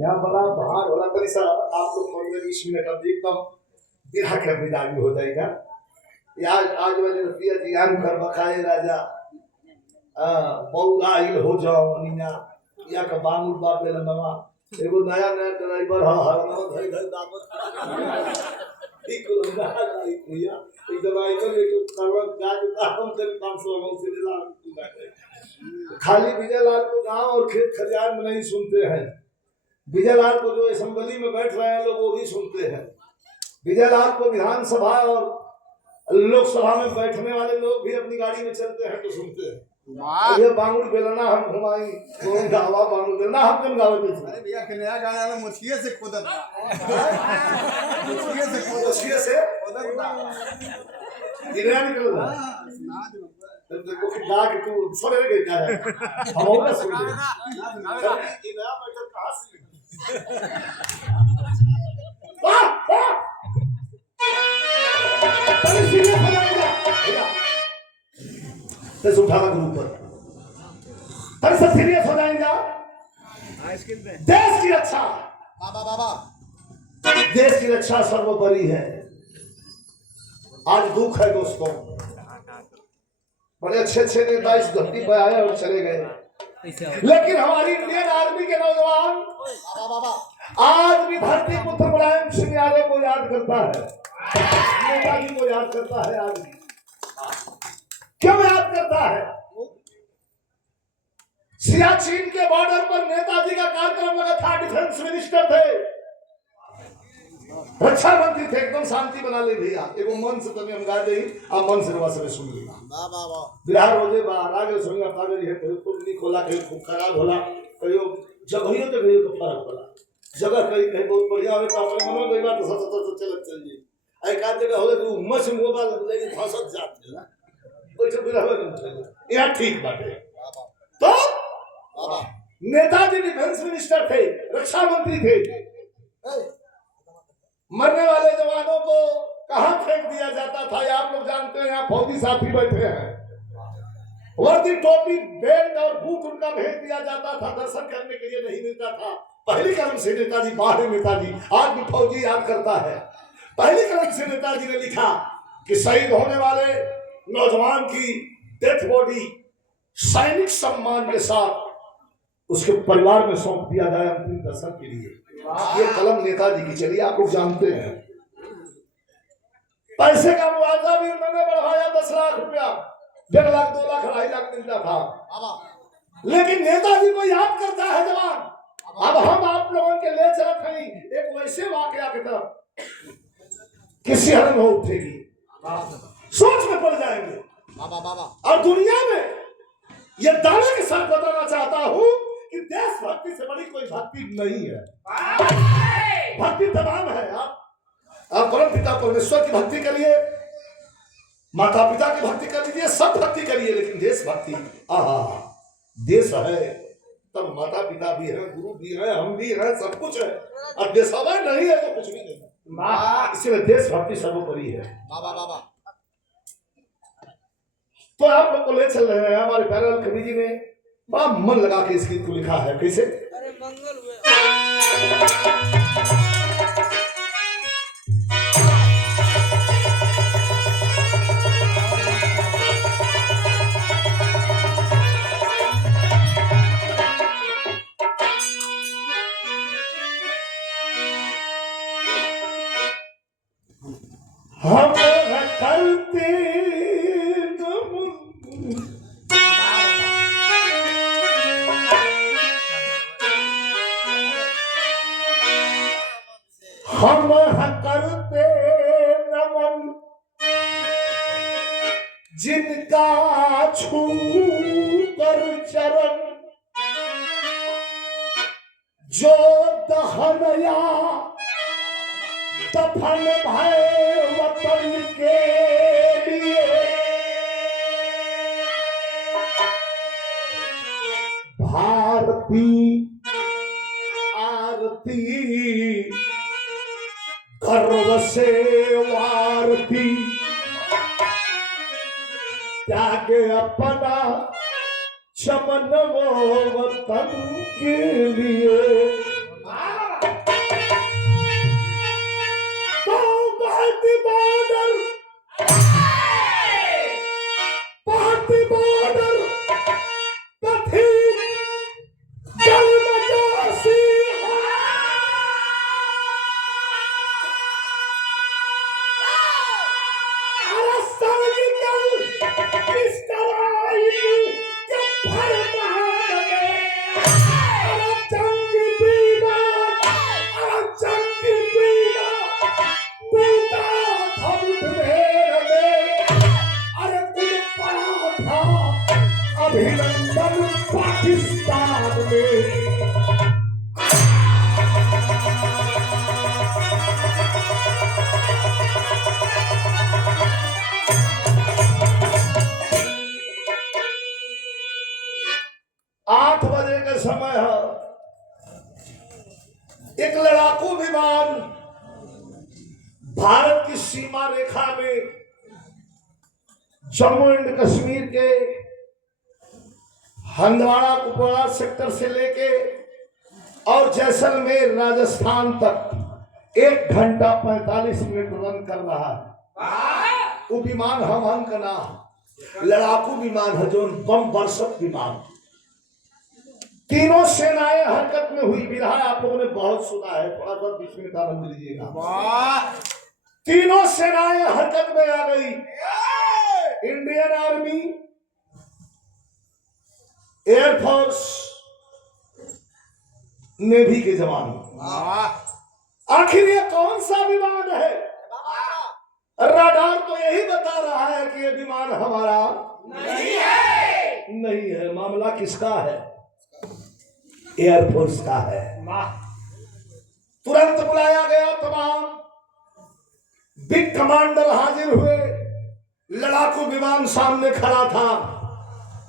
यहाँ बड़ा बाहर होला करी सा आप लोग 15-20 मिनट अब एकदम बिना के विदाई हो जाएगा। आज आज वाले रुपया जियान कर बखाए राजा बहु आइल हो जाओ अनिया या का बामुल बाप ले नवा एगो नया ड्राइवर हर नव धई धई दावत ठीक लगा नहीं भैया एक दवाई को एक करवन काज काम कर 500 लोग से ला खाली विजयलाल को गांव और खेत खलियान में नहीं सुनते हैं। विजयलाल को जो असेंबली में बैठ रहे हैं लोग वो भी सुनते हैं। विजयलाल को विधानसभा और लोकसभा में बैठने वाले लोग भी अपनी गाड़ी में चलते हैं तो सुनते हैं। ये बांगुड़ बेलना हम घुमाई कौन गावा बांगुड़ बेलना हम कौन गावे थे। अरे भैया के नया गाना में मुछिए से खोदत मुछिए से गिरा निकल रहा तब देखो कि गा के तू सवेरे गई क्या है हम और सुन ले इना मतलब कहां से वाह वाह तभी सीधे बनाएगा भैया तो उठाना गुरु पर पर सब सीरियस हो जाएगा। देश की रक्षा बाबा बाबा देश की रक्षा सर्वोपरि है। आज दुख है दोस्तों बड़े अच्छे अच्छे नेता इस धरती पर आए और चले गए लेकिन हमारी इंडियन आर्मी के नौजवान आज भी धरती पुत्र मुलायम सिंह यादव को याद करता है, नेताजी को याद करता है। आज भी क्यों याद करता है? सियाचिन के बॉर्डर पर नेताजी का कार्यक्रम लगा था। डिफेंस मिनिस्टर थे, रक्षा मंत्री थे। एकदम शांति बना ले भैया एगो मन से तने हम गा दे आ मन से रवा से सुन ली वाह वाह वाह बिहार हो जे बा आगे सुनिया पागल है खूब नहीं खोला कहीं खूब खराब होला कहियो जगहियो तो कहियो को फर्क होला जगह कहीं बहुत बढ़िया होवे तो अपने मनो गई बात सच चल जी आई का जगह होले तू मस मोबाइल लेके फंसत जात है कोई तो बिहार यह ठीक बात है। तो बाबा नेताजी डिफेंस मिनिस्टर थे, रक्षा मंत्री थे। मरने वाले जवानों को कहां फेंक दिया जाता था आप लोग जानते हैं। यहाँ फौजी साथी बैठे हैं, वर्दी टोपी बैंड और बूट उनका भेज दिया जाता था, दर्शन करने के लिए नहीं मिलता था। पहली कलम से नेताजी बाहर नेताजी आज भी फौजी याद करता है। पहली कलम से नेताजी ने लिखा कि शहीद होने वाले नौजवान की डेथ बॉडी सैनिक सम्मान के साथ उसके परिवार में सौंप दिया जाए अंतिम दर्शन के लिए। ये कलम नेताजी की चलिए आप लोग जानते हैं। पैसे का मुआवजा भी उन्होंने बढ़ाया 10 लाख रुपया, 1.5 लाख 2 लाख 2.5 लाख मिलता था। लेकिन नेताजी को याद करता है जवान। अब हम आप लोगों के ले चलते हैं एक वैसे वाकया की तरफ किसी हरण हो उठेगी, सोच में पड़ जाएंगे और दुनिया में ये दावे के साथ बताना चाहता हूं कि देशभक्ति से बड़ी कोई भक्ति नहीं है। भक्ति तमाम है। आप परम पिता परमेश्वर की भक्ति करिए, माता पिता की भक्ति कर लीजिए, सब भक्ति करिए, लेकिन देशभक्ति देश है तब माता पिता भी है, गुरु भी है, हम भी हैं, सब कुछ है। और देशवा नहीं है तो कुछ भी नहीं। इसलिए देशभक्ति सर्वोपरि है। तो आप लोग को ले चल रहे हैं। हमारे पैरल कवि जी ने बड़ा मन लगा के इस गीत को लिखा है। कैसे? अरे मंगल हुए। हम करते हम करते नमन जिनका छू कर चरण, जो दहनया दफन भय वतन के लिए। भारती आरती गर्व से वारती, त्याग अपना चमन वो वतन के लिए। एक लड़ाकू विमान भारत की सीमा रेखा में जम्मू एंड कश्मीर के हंदवाड़ा कुपवाड़ा सेक्टर से लेके और जैसलमेर राजस्थान तक 1 घंटा 45 मिनट रन कर रहा है। वो विमान हम का नाम लड़ाकू विमान है, जो बम वर्षक विमान। तीनों सेनाएं हरकत में हुई। बिरहा आप लोगों ने बहुत सुना है, थोड़ा सा 20 मिनट आनंद लीजिएगा। तीनों सेनाएं हरकत में आ गई। इंडियन आर्मी, एयरफोर्स, नेवी के जवान। आखिर ये कौन सा विमान है? रडार तो यही बता रहा है कि ये विमान हमारा नहीं है। मामला किसका है? एयरफोर्स का है। तुरंत बुलाया गया, तमाम बिग कमांडर हाजिर हुए। लड़ाकू विमान सामने खड़ा था।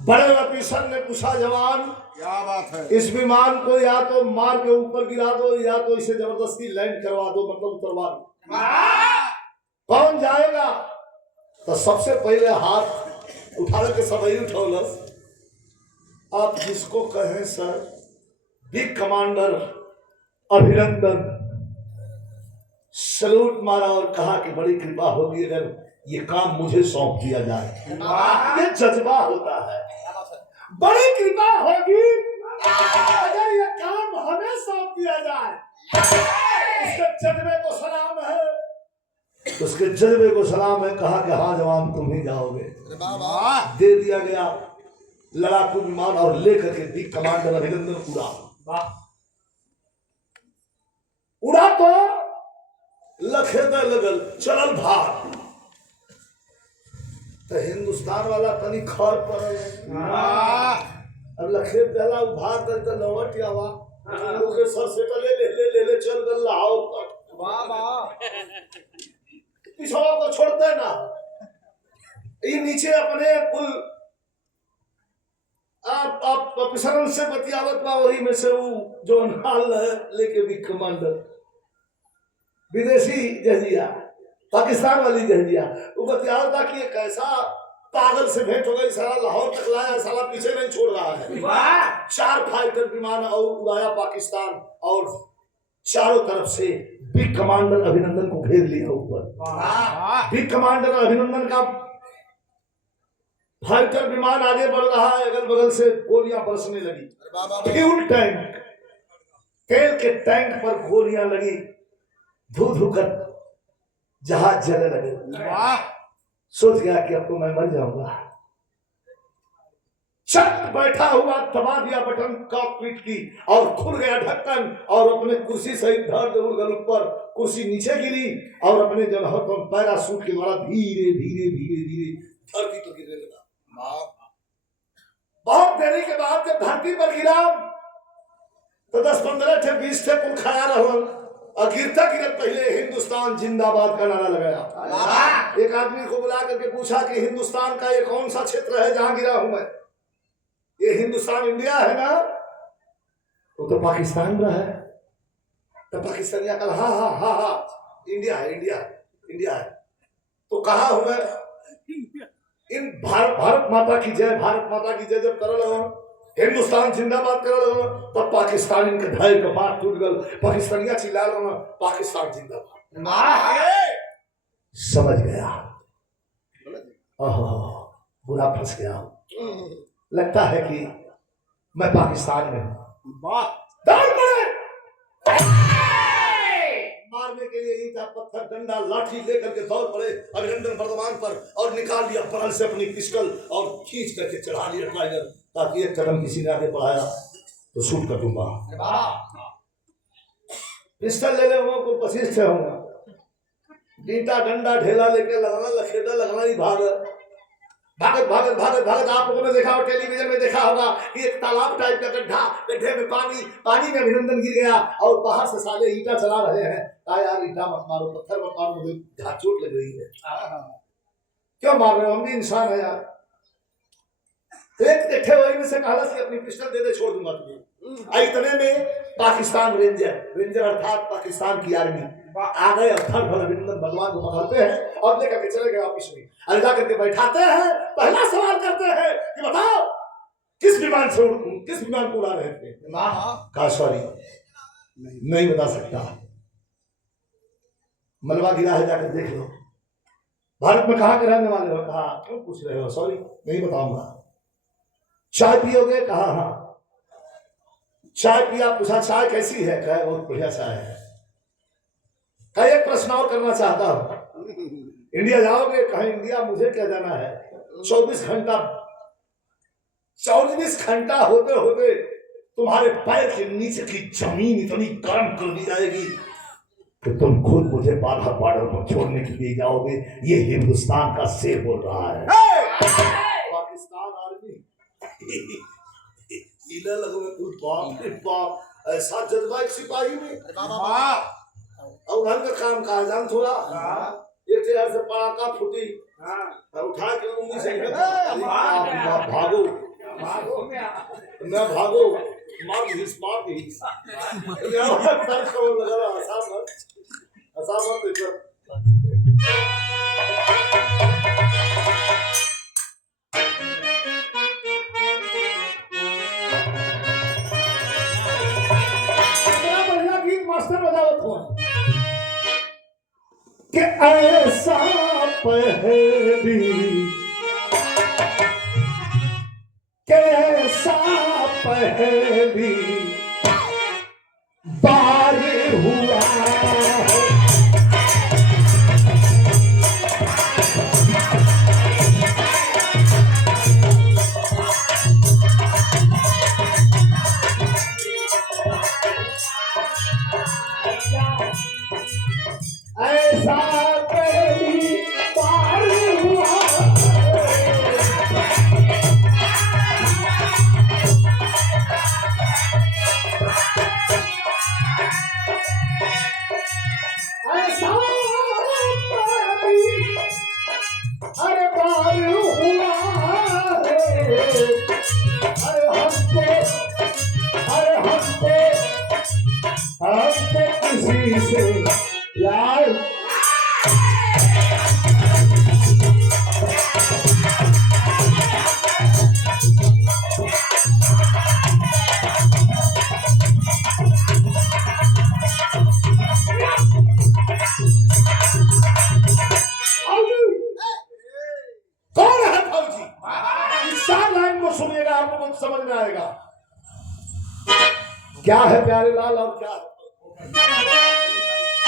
बड़े ऑफिसर ने पूछा, जवान क्या बात है? इस विमान को या तो मार के ऊपर गिरा दो या तो इसे जबरदस्ती लैंड करवा दो, मतलब उतरवा दो। कौन जाएगा? तो सबसे पहले हाथ उठाने के समय उठौलस। आप जिसको कहें सर। बिग कमांडर अभिनंदन सलूट मारा और कहा कि बड़ी कृपा होगी अगर ये काम मुझे सौंप दिया जाए। ये जज्बा होता है। बड़ी कृपा होगी अगर ये काम हमें सौंप दिया जाए। उसके जज्बे को सलाम है, उसके जज्बे को सलाम है। कहा कि हाँ जवान, तुम ही जाओगे। दे दिया गया लड़ाकू विमान और लेकर के बिग कमांडर अभिनंदन उड़ा तो लखेदा लगल, चलल भाग। तो हिंदुस्तान वाला तनी खर पर अब लखेद देला भाग कर तो लौट आवा। लोग के सर से ले ले ले ले ले चल गल लाओ तक। वाह वाह, पिछवा को छोड़ते ना। ये नीचे अपने कुल आप ऑफिसरों से बतियावत बा, वही में से वो जो नाल है लेके भी कमांडर विदेशी जहजिया, पाकिस्तान वाली जहजिया, वो बतियावत बा कि एक ऐसा पागल से भेंट हो गई, साला लाहौर तक लाया, साला पीछे नहीं छोड़ रहा है। 4 फाइटर विमान और उड़ाया पाकिस्तान, और चारों तरफ से बिग कमांडर अभिनंदन को घेर लिया ऊपर। बिग कमांडर अभिनंदन का फाइटर विमान आगे बढ़ रहा है, अगल बगल से गोलियां बरसने लगी। फ्यूल टैंक, तेल के टैंक पर गोलियां लगी, धू धू कर जहाज जलने लगे। सोच गया कि अब तो मैं मर जाऊंगा। चट बैठा हुआ दबा दिया बटन कॉकपिट की और खुल गया ढक्कन, और अपने कुर्सी सहित धड़ दौड़ गल ऊपर। कुर्सी नीचे गिरी और अपने जगह पर पैरासूट के द्वारा धीरे धीरे धीरे धीरे धरती पर गिरने लगा। बहुत देरी के बाद जब धरती पर गिरा तो 10-15 थे 20 थे कुल खड़ा रहो, और गिरता गिरत पहले हिंदुस्तान जिंदाबाद का नारा लगाया। एक आदमी को बुला करके पूछा कि हिंदुस्तान का ये कौन सा क्षेत्र है जहां गिरा हूं मैं? ये हिंदुस्तान इंडिया है ना? वो तो पाकिस्तान रहा है। तो पाकिस्तानिया कहा हाँ हाँ हाँ हाँ इंडिया है, इंडिया इंडिया है। तो कहा हूं मैं? इन भारत माता की जय, भारत माता की जय जब कर लगा, हिंदुस्तान जिंदाबाद कर लगा, तब पाकिस्तान इनके धैर्य का बात टूट गल। पाकिस्तानिया चिल्ला लगा पाकिस्तान जिंदाबाद। समझ गया, बुरा फंस गया। लगता है कि मैं पाकिस्तान में हूं। दौड़ पड़े मारने के लिए ईंटा पत्थर डंडा लाठी लेकर के दौड़ पड़े अभिनंदन वर्धमान पर, और निकाल लिया बगल से अपनी पिस्टल और खींच करके चढ़ा लिया टाइगर, ताकि एक कदम किसी ने आगे बढ़ाया तो शूट कर दूंगा। पिस्टल ले ले को 25 से होगा, ईंटा डंडा ढेला लेके लगाना, लखेदा लगाना ही भागत भागत भागत भागत। आप लोगों ने देखा और टेलीविजन में देखा होगा कि एक तालाब टाइप का गड्ढा, गड्ढे में पानी में अभिनंदन गिर गया और बाहर से साले ईंटा चला रहे हैं। कहा यार ईंटा मत मारो, पत्थर मत मारो, मुझे चोट लग रही है। क्यों मार रहे हो? हम भी इंसान है यार। एक देखे वही में से कहा कि अपनी पिस्टल दे दे, छोड़ दूंगा तुझे। इतने में पाकिस्तान रेंजर अर्थात पाकिस्तान की आर्मी आ गए और धड़ धड़ अभिनंदन भगवान को पकड़ते हैं और लेकर के चले गए ऑफिस में। अरे जाकर के बैठाते हैं, पहला सवाल करते हैं कि बताओ किस विमान को उड़ा रहे थे? कहा सॉरी नहीं बता सकता। मलबा गिरा है, जाकर देख लो। भारत में कहाँ के रहने वाले हो? कहा क्यों पूछ रहे हो? सॉरी नहीं बताऊंगा। चाय पियोगे? कहा हाँ। चाय पिया, पूछा चाय कैसी है? कहा बहुत बढ़िया चाय है। कहा एक प्रश्न और करना चाहता हूं, इंडिया जाओगे? कहा इंडिया मुझे क्या जाना है, 24 घंटा होते होते तुम्हारे पैर के नीचे की जमीन इतनी गर्म कर दी जाएगी कि तुम खुद मुझे बाधा बॉर्डर पर छोड़ने के लिए जाओगे। ये हिंदुस्तान का शेर बोल रहा है। पाकिस्तान आर्मी बाप रे बाप, ऐसा जज्बा एक सिपाही में। और घर का काम का जान थोड़ा एक तरह से पड़ाका फूटी उठा के उंगली से भागो मैं भागो मार दी मास्टर बजावत हुआ कि ऐसा पहली कैसा पहली बार हुआ है। ऐसा पहली बार हुआ ऐसा पहली अरे बार हुआ हमको किसी से यार कौन है फौजी? इस 4 लाइन को सुनिएगा, आपको कुछ समझ में आएगा क्या है प्यारे लाल और क्या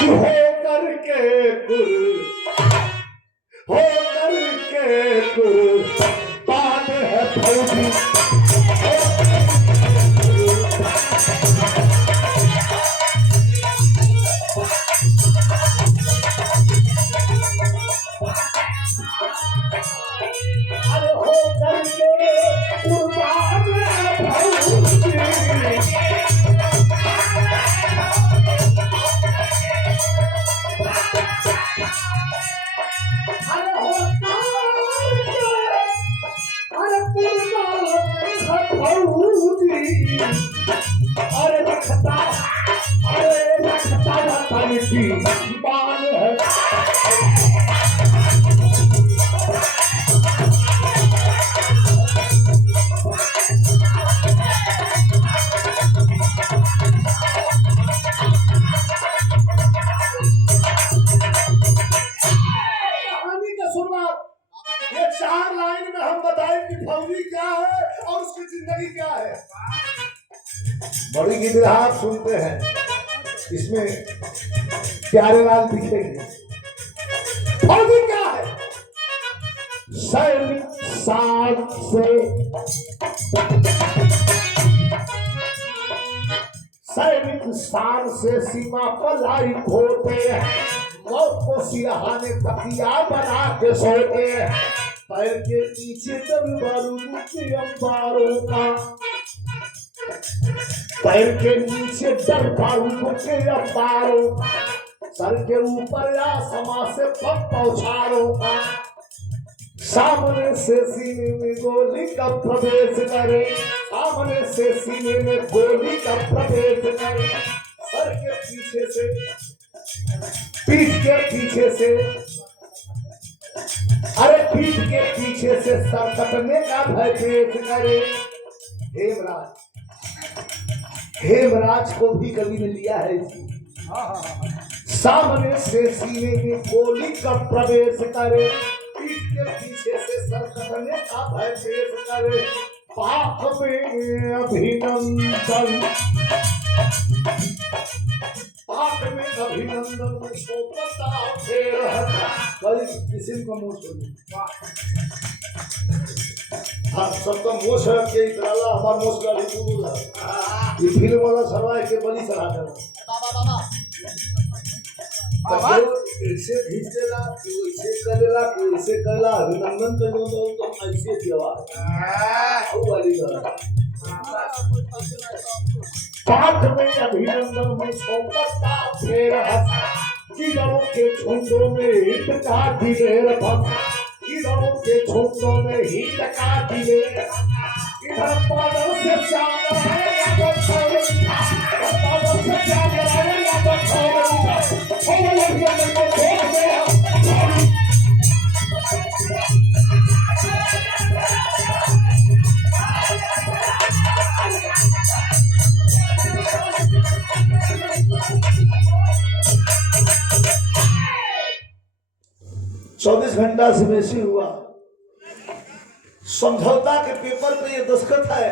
हो करके कुर्बान है फौजी। अरे हो करके कुर्बान है फौजी। अरे रखता की बान है। कहानी का शुरुआत ये 4 लाइन में हम बताएं कि फौजी क्या है और उसकी जिंदगी क्या है। बड़ी गीत आप सुनते हैं, इसमें प्यारे लाल दिखेंगे। फौजी क्या है? सैनिक शान से सीमा पर लाइक होते हैं, मौत को सिरहाने तकिया बना के सोते हैं। पैर के पीछे बारूद के अंबारों का, पैर के नीचे डर बारूद के अंबारों का, सर के ऊपर आसमां से पौछारों का। सामने से सीने में गोली का प्रवेश करे, सामने से सीने में गोली का प्रवेश करे, सर के पीछे से, पीठ के पीछे से, अरे पीठ के पीछे से सर कटने का भय पेश करे। हेमराज, हेमराज को भी कवि ने लिया है। सामने से सीने में गोली का प्रवेश करे, पीठ के पीछे से सर कटने का भय पेश करे। पाक में अभिनंदन, पाक में अभिनंदन सोपता फेर कल किसी को मुँह सुनी। हाँ सबका मोश है के इतराला हमार मोश गाड़ी दूर है। ये फिल्म वाला सरवाए के बलि चढ़ा कर ऐसे खींचेला, ऐसे करेला, ऐसे करेला, अभिनंदन कर दो तो ऐसे दिया वो वाली बात। पाठ में अभिनंदन में सोपता फेर किधरों के झुंडों में हिट का दिलेर भक्त, किधरों के झुंडों में हिट का दिलेर, इधर बादल से चांद है या छोड़, बादल से चांद है या छोड़, ओ लड़कियों को छोड़ दे। 24 घंटा से बेसी हुआ। समझौता के पेपर पे ये दस्तखत है।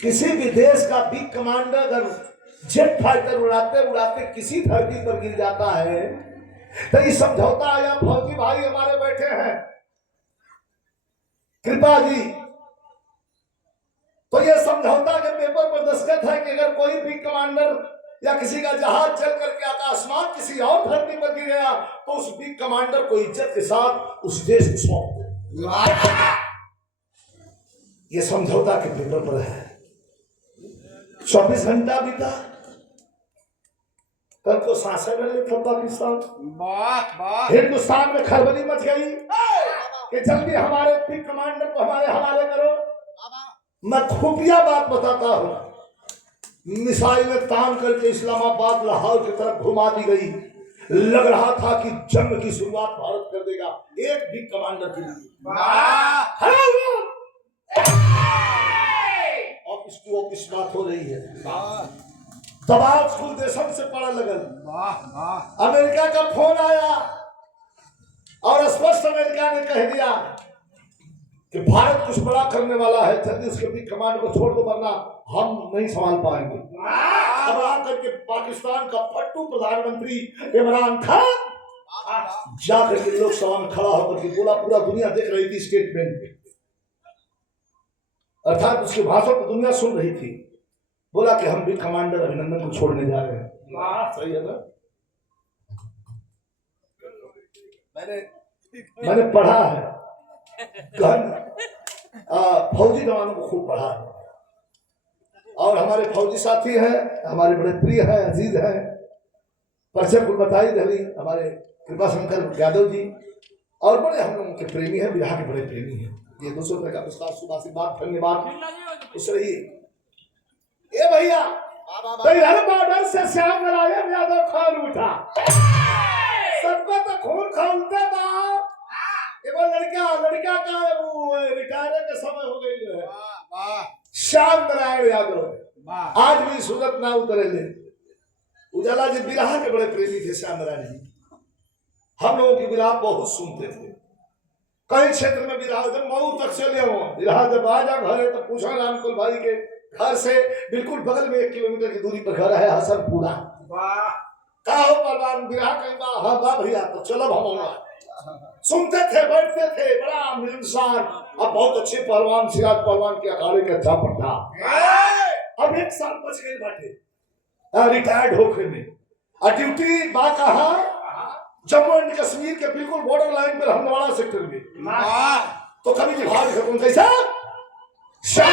किसी भी देश का बिग कमांडर अगर जेट फाइटर उड़ाते उड़ाते किसी धरती पर गिर जाता है तो ये समझौता आया। फौजी भाई हमारे बैठे हैं, कृपा जी, तो ये समझौता के पेपर पर दस्तखत है कि अगर कोई भी कमांडर या किसी का जहाज चल करके आकाशमान किसी और धरती पर गिर गया तो उस बिग कमांडर को इज्जत के साथ उस देश को सौंप दे। ये समझौता के पेपर पर है। 24 घंटा बीता, कल को सांसें में ले था पाकिस्तान। हिंदुस्तान में खलबली मच गई कि जल्दी हमारे बिग कमांडर को हमारे हवाले करो। मैं खुफिया बात बताता हूं, मिसाइल में तान करके इस्लामाबाद लाहौर की तरफ घुमा दी गई। लग रहा था कि जंग की शुरुआत भारत कर देगा एक भी कमांडर के लिए। ऑफिस टू ऑफिस बात हो रही है। दबाव स्कूल देशम से पड़ा लगल। अमेरिका का फोन आया और स्पष्ट अमेरिका ने कह दिया कि भारत कुछ बड़ा करने वाला है, जल्दी उसके भी कमांड को छोड़ दो वरना हम नहीं संभाल पाएंगे। घबरा करके पाकिस्तान का फट्टू प्रधानमंत्री इमरान खान जाकर के लोकसभा में खड़ा होकर के बोला, पूरा दुनिया देख रही थी स्टेटमेंट, अर्थात उसके भाषण को दुनिया सुन रही थी। बोला कि हम भी कमांडर अभिनंदन को छोड़ने जा रहे हैं। सही है ना? मैंने पढ़ा है, फौजी जवानों को खूब पढ़ा है और हमारे फौजी साथी हैं, हमारे बड़े प्रिय हैं, अजीज हैं। परिचय कुल बताई दहली हमारे कृपा शंकर यादव जी, और बड़े हम लोगों के प्रेमी हैं, बिहार के बड़े प्रेमी हैं। ये 200 रुपए का पुरस्कार सुभाषित धन्यवाद उस रही। ए भैया, हर बॉर्डर से श्याम नारायण यादव खान उठा, सबको तो खून खोलते बा। वो लड़का का रिटायर के समय हो गई है। श्याम नारायण यादव आज भी सूरत ना उतरे ले। उजाला जी बिरहा के बड़े प्रेमी थे श्याम नारायण जी। हम लोगों की बिरहा बहुत सुनते थे। कई क्षेत्र में बिरहा, जब मऊ तक चले हो बिरहा, जब आजा घर है तो पूछा रामकुल भाई के घर से बिल्कुल बगल में 1 किलोमीटर की दूरी पर घर है हसनपुरा। कहा हो पहलवान बिरहा कहीं बा? हाँ बा भैया, तो चलो हम सुनते थे, बैठते थे, बड़ा मिलनसार। अब बहुत अच्छे पहलवान सिराज पहलवान के अखाड़े के अच्छा पढ़ा। अब 1 साल बच गए बाटे रिटायर्ड होकर में, और ड्यूटी बा कहा जम्मू एंड कश्मीर के बिल्कुल बॉर्डर लाइन पर हंदवाड़ा सेक्टर में। तो कभी जी भाग खत्म कैसा 6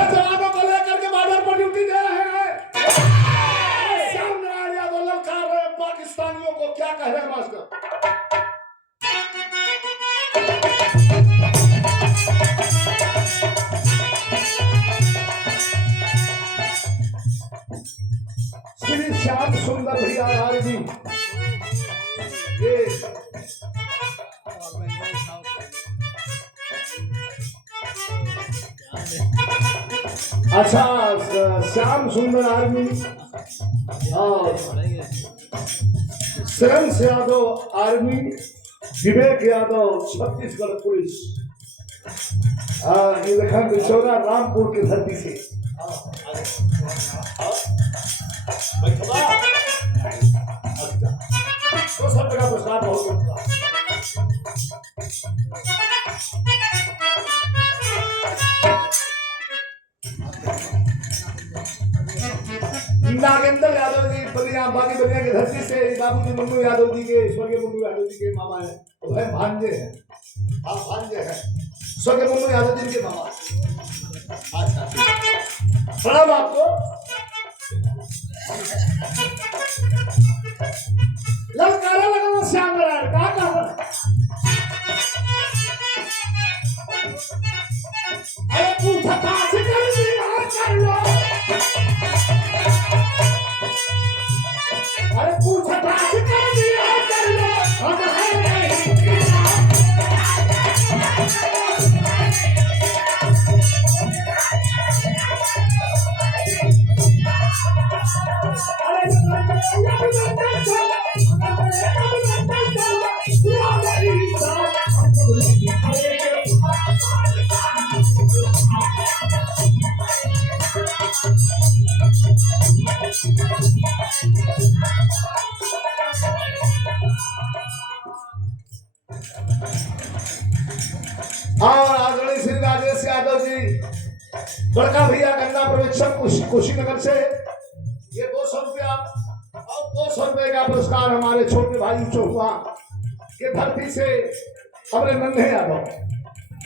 जवानों को लेकर के बॉर्डर पर ड्यूटी दे रहे हैं। पाकिस्तानियों को क्या कह रहे हैं मास्टर? श्री श्याम सुंदर भैया लाल जी ये अच्छा श्याम सुंदर आर्मी और शरण यादव आर्मी विवेक यादव छत्तीसगढ़ पुलिस ये देखा बिचौरा रामपुर की धरती से तो सब जगह पुरस्कार बहुत मिलता है। नागेंद्र यादव जी बलिया बागी बलिया की धरती से बाबू जी मुन्नू यादव जी के स्वर्गीय मुन्नू यादव जी के मामा है वह भांजे हैं आप भांजे हैं स्वर्गीय मुन्नू यादव जी के मामा। अच्छा प्रणाम आपको। ललकारा लगा श्याम नारायण कहा कहा अरे पूछा कहां से कर लो अरे पूछा कहां से कर लो हम है नहीं और आदरणीय श्री राजेश यादव जी बड़का भैया गंगा प्रवेशक कुशीनगर से ये 200 रुपया और 200 रुपये का पुरस्कार हमारे छोटे भाई चौहुआ के धरती से हमारे नन्हे यादव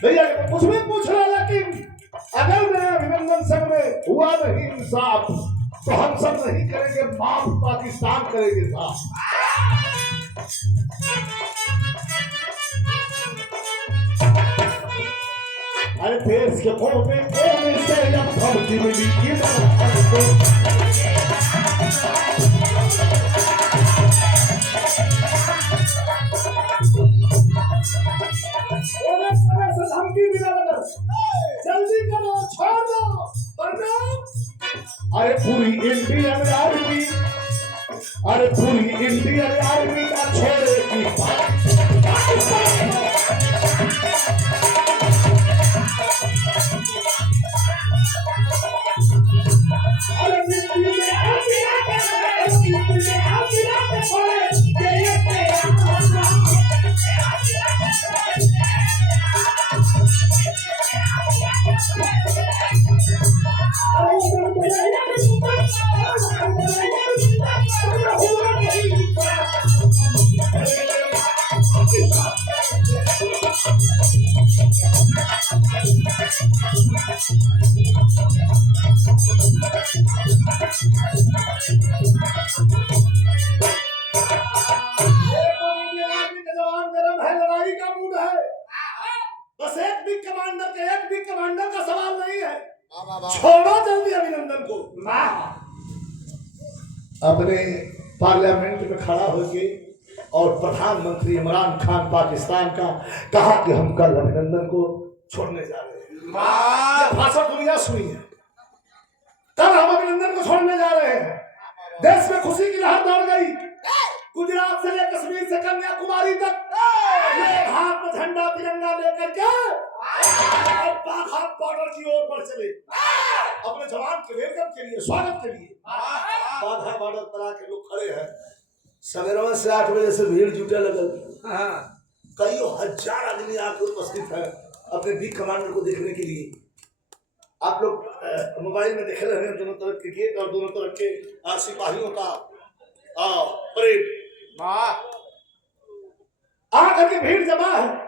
भैया कुछ भी पूछ रहा लेकिन अगर मेरे अभिनंदन संघ में हुआ नहीं इंसाफ तो हम सब नहीं करेंगे माफ पाकिस्तान करेंगे साफ। अरे देश के कोने से अब धरती मिली की धमकी मिला जल्दी करो छोड़ दो वरना अरे पूरी इंडियन आर्मी का छोड़ेगी कमांडर का सवाल नहीं है छोड़ो जल्दी अभिनंदन को। अपने पार्लियामेंट में खड़ा होके और प्रधानमंत्री इमरान खान पाकिस्तान का कहा कि हम कल अभिनंदन को छोड़ने जा रहे हैं। भाषा दुनिया सुनी है कल हम अभिनंदन को छोड़ने जा रहे हैं। देश में खुशी की लहर दौड़ गई गुजरात से लेकर कश्मीर से कन्याकुमारी तक हाथ में झंडा तिरंगा लेकर के बॉर्डर की ओर बढ़ चले अपने जवान के वेलकम के लिए स्वागत के लिए। बाघा बॉर्डर पर आके लोग खड़े हैं सवेरे से 8 बजे से भीड़ जुटे लगल कई हजार आदमी आकर उपस्थित है अपने बिग कमांडर को देखने के लिए। आप लोग मोबाइल में देख रहे हैं दोनों तरफ क्रिकेट और दोनों तरफ के सिपाहियों का परेड आकर के भीड़ जमा है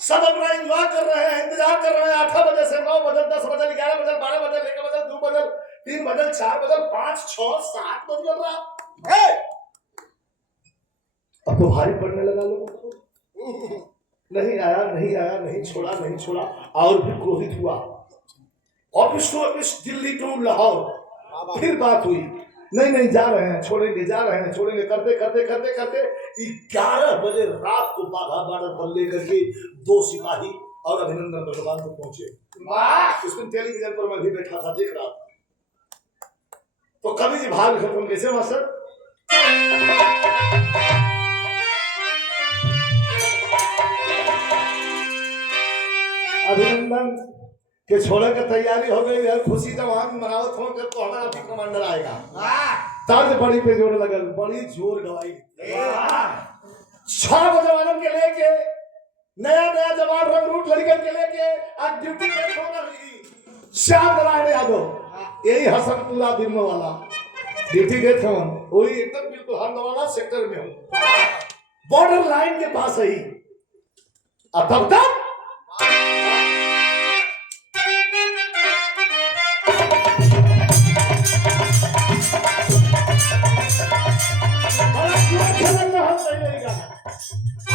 सब अपना एंजॉय कर रहे हैं इंतजार कर रहे हैं 8 बजे से 9 बजे 10 बजे 11 बजे 12 बजे 1 बजे 2 बजे 3 बजे 4 बजे 5 6 7 बज रहा अब तो भारी पड़ने लगा लोगों को नहीं छोड़ा और भी क्रोधित हुआ। Office to office Delhi to Lahore फिर बात हुई नहीं जा रहे हैं, छोड़ेंगे, जा रहे हैं, छोड़ेंगे, करते करते करते करते 11 बजे रात को बाघा बॉर्डर पर लेकर के 2 सिपाही और अभिनंदन भगवान को पहुंचे। उस दिन टेलीविजन पर मैं भी बैठा था, देख रहा था। तो कवि जी भाव खत्म कैसे मास्टर? अभिनंदन के छोड़े की तैयारी हो गई है, खुशी जब हम मनावत हो तो हमारा भी कमांडर आएगा। तर्ज बड़ी पे जोर लगल, बड़ी जोर गवाई। 6 जवानों के लेके नया जवान रंग रूट लड़कन के लेके आज ड्यूटी पे छोड़ रही श्याम नारायण यादव, यही हसनपुरा बिरमो वाला ड्यूटी गए थे। वही एकदम बिल्कुल हरदवाला सेक्टर में हो, बॉर्डर लाइन के पास ही। अब तब तक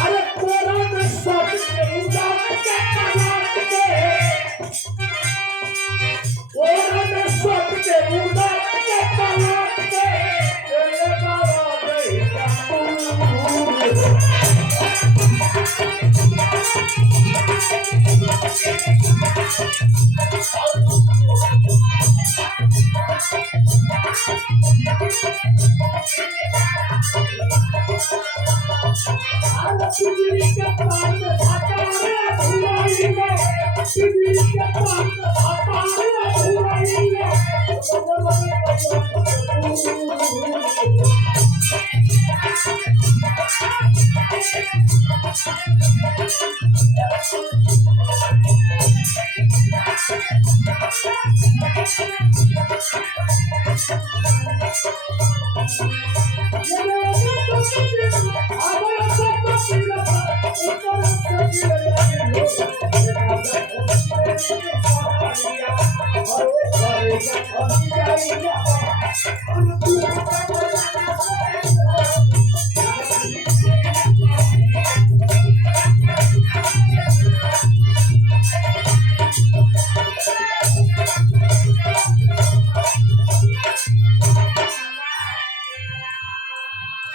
अरे कोरा में सब के उजाड़ के कलाट के, कोरा में सब के उजाड़ के कलाट के, ये बाबा नहीं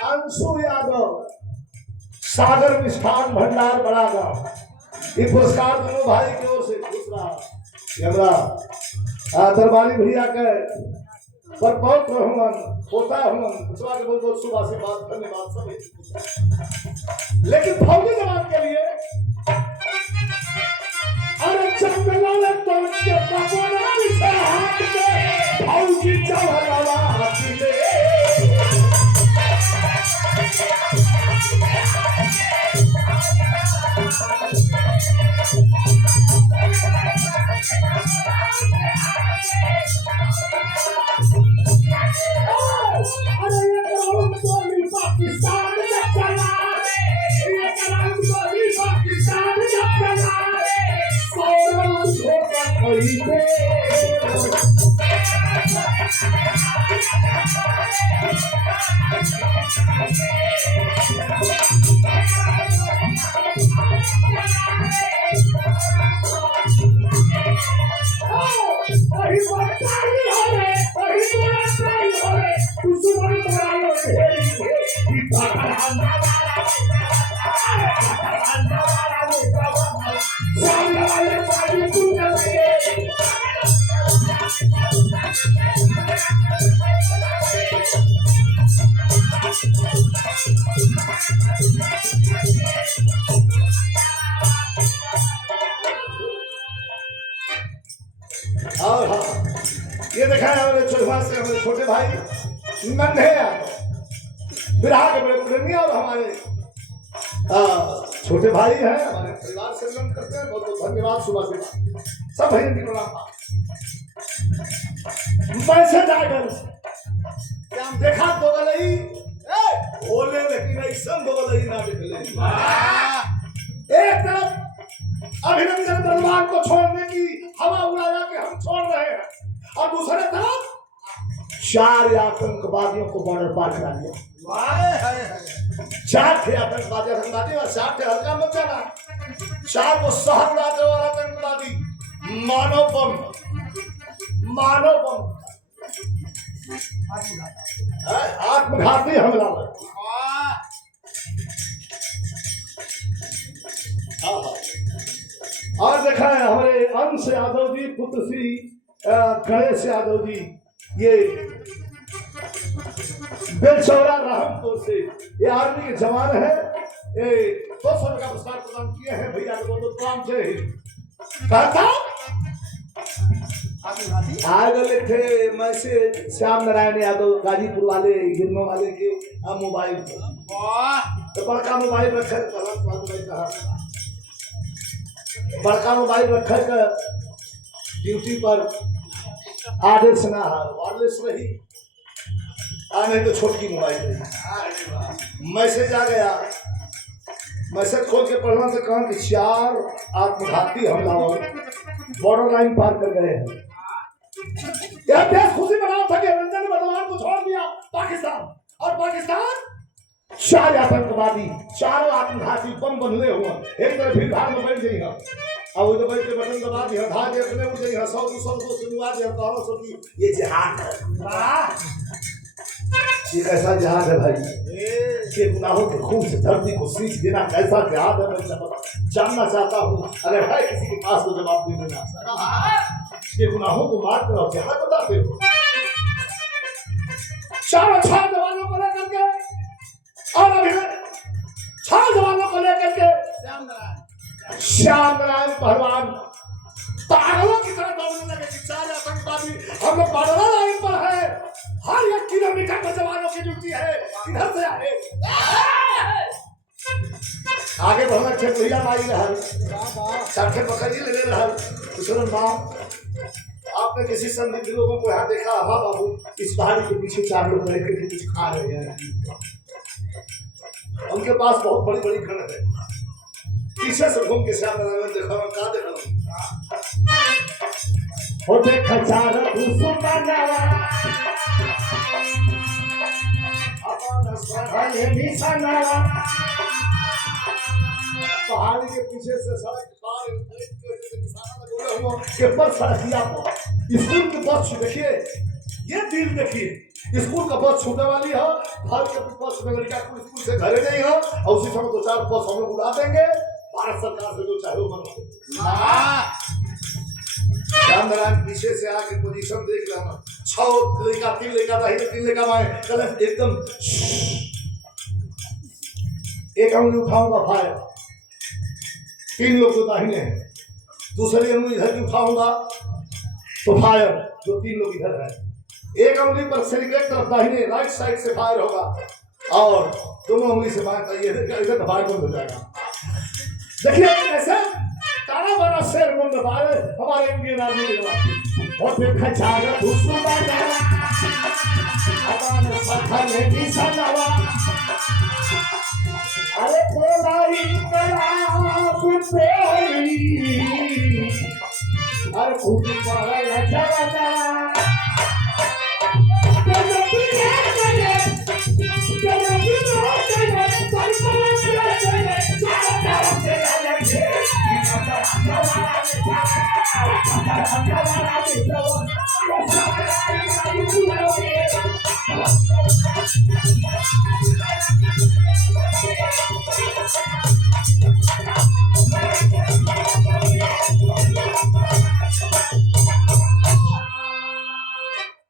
अंशु यादव, सागर मिष्ठान भंडार बड़ा गांव, ये पुरस्कार दोनों भाई की ओर से खुश रहा। हमरा दरबारी भैया के पर बहुत रहमन होता है, हम के बहुत बहुत सुबह से बात धन्यवाद सब। लेकिन फौजी जवान के लिए अरे चंदला तो के पगोला पीछे हाथ के फौजी जवान हाथ ले पाकिस्तान में चला रे, पाकिस्तान में चला रे, सौरव धोखा खरीदे और हाँ, ये देखा है हमारे चौधवा से हमारे छोटे भाई नन्हे विराह के बड़े प्रेमी और हमारे छोटे भाई हैं, हमारे परिवार से मिलन करते हैं। बहुत बहुत धन्यवाद। सुबह से सब भाई की प्रणाम। मैसेज आकर देखा दो गलई बोले, लेकिन ऐसा दो गलई ना देख ले। एक तरफ अभिनंदन बलवान को छोड़ने की हवा उड़ाया कि हम छोड़ रहे हैं, और दूसरे तरफ 4 आतंकवादियों को बॉर्डर पार करा दिया। 4 थे आतंकवादी और 4 थे हल्का मत जाना, 4 को शहर उड़ाते वाला आतंकवादी मानव बम आत्मघाती हमलावर। और देखा है हमारे अंश यादव जी, पुत्र श्री गणेश यादव जी, ये बेलचौरा रामपुर से, ये आर्मी के जवान है। ये 200 का पुरस्कार प्रदान किए हैं भैया को, तो काम से ही कहता आ गए थे। मैं से श्याम नारायण यादव गाजीपुर वाले गिरनो वाले के मोबाइल पर, तो बड़का मोबाइल रखे, बड़का मोबाइल रखे ड्यूटी पर आदेश ना वायरलेस रही, नहीं तो छोटकी मोबाइल रही। मैसेज आ गया, मैसेज खोल के पढ़ना से कहा कि 4 आत्मघाती हमलावर बॉर्डर लाइन पार कर गए हैं। यह देश खुशी मना था कि अमेरिका ने बदलाव को छोड़ दिया पाकिस्तान, और पाकिस्तान 4 आतंकवादी, 4 आत्मघाती बम बनले हुए एक तरफ भीड़ भाड़ में बैठ गई है। अब वो बैठ के बटन दबा दिया, धागे अपने उड़ गई है, 100-200 को सुनवा दिया, कहो सो कि ये जिहाद है। ये कैसा जिहाद है भाई? ये गुनाहों के खून से धरती को सींच देना कैसा जिहाद है? मैं जानना चाहता हूँ, अगर है किसी के पास तो जवाब दे देना। ये गुनाहों को मार कर जिहाद बताते हो। 4 जवानों को लेकर के, और अभी 6 जवानों को लेकर के श्याम नारायण पहलवान पागलों की तरह दौड़ने लगे कि 4 आतंकवादी हम लोग बॉर्डर लाइन पर है, हर 1 किलोमीटर में जवानों की ड्यूटी है, इधर से आए आगे बढ़ना छेड़िया माई रहल, चाखे पकड़ी ले रहल। कुशलन बाप, आपने किसी संदिग्ध लोगों को यहाँ देखा? हाँ बाबू, इस पहाड़ी के पीछे 4 लोग रह के कुछ खा रहे हैं, उनके पास बहुत बड़ी बड़ी गन है। पीछे से घूम के श्याम नारायण देखा, मैं कहा देखा हो देखा 4 कुसुमनवा अपन सहाय निशानवा। पहाड़ी के पीछे से सड़क पार के पर सड़किया पर स्कूल की बस देखिए, ये दिल देखिए, स्कूल का बस छूटने वाली है, भारत के बस में लड़का को स्कूल से घरे नहीं है, और उसी समय 2-4 बस हम लोग उड़ा देंगे, भारत सरकार से जो चाहे वो बनो। श्याम नारायण पीछे से आके पोजीशन देख लेना, 6 लड़का, 3 लड़का दाहिने, 3 लड़का बाएं, एकदम एक अंगुली उठाऊंगा फायर, 3 लोग जो दाहिने हैं, दूसरी अंगुली इधर की उठाऊंगा तो फायर, जो 3 लोग इधर है, एक अंगुली पर सिर्फ एक तरफ दाहिने राइट साइड से फायर होगा, और दोनों अंगुली से फायर, इधर तो फायर बंद हो जाएगा। देखिए कैसे तारा बड़ा शेर बंद मारे हमारे इंडियन आर्मी के और देखा 4 कुसुमनवा अपन सखल निशानवा। अरे कोलाई कला कुपेली, अरे खूब बड़ा लचवाता,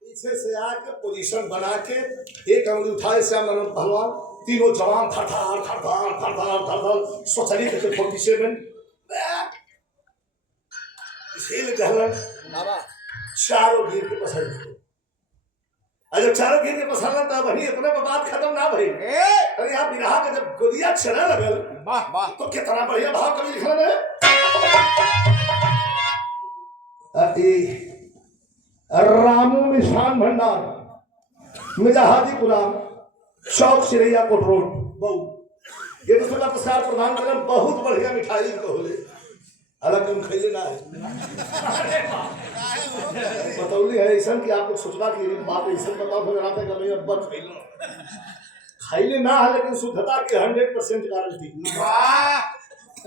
पीछे से आके पोजीशन बना के एक अंगुली उठाए श्याम नारायण पहलवान, तीनों जवान थर स्वचलित थे 47 इसीलिए कहलन चारों गिर के पसंद। जब चारों गिर के पसंद था वही इतने में बात खत्म ना भई। अरे यहाँ बिरहा के जब गोलियां चलने लगल तो कितना बढ़िया भाव कवि लिखल है। रामू निशान भंडार मिजाहादीपुरा चौक सिरैया कोट रोड बहु, ये तो सुना प्रसाद प्रधान कर बहुत बढ़िया मिठाई को होले, हालांकि हम खैले ना है बतौली है ऐसा कि आप लोग सोचना कि बात ऐसा बताओ फिर आते का मैं अब खैले ना है, लेकिन शुद्धता की 100% गारंटी।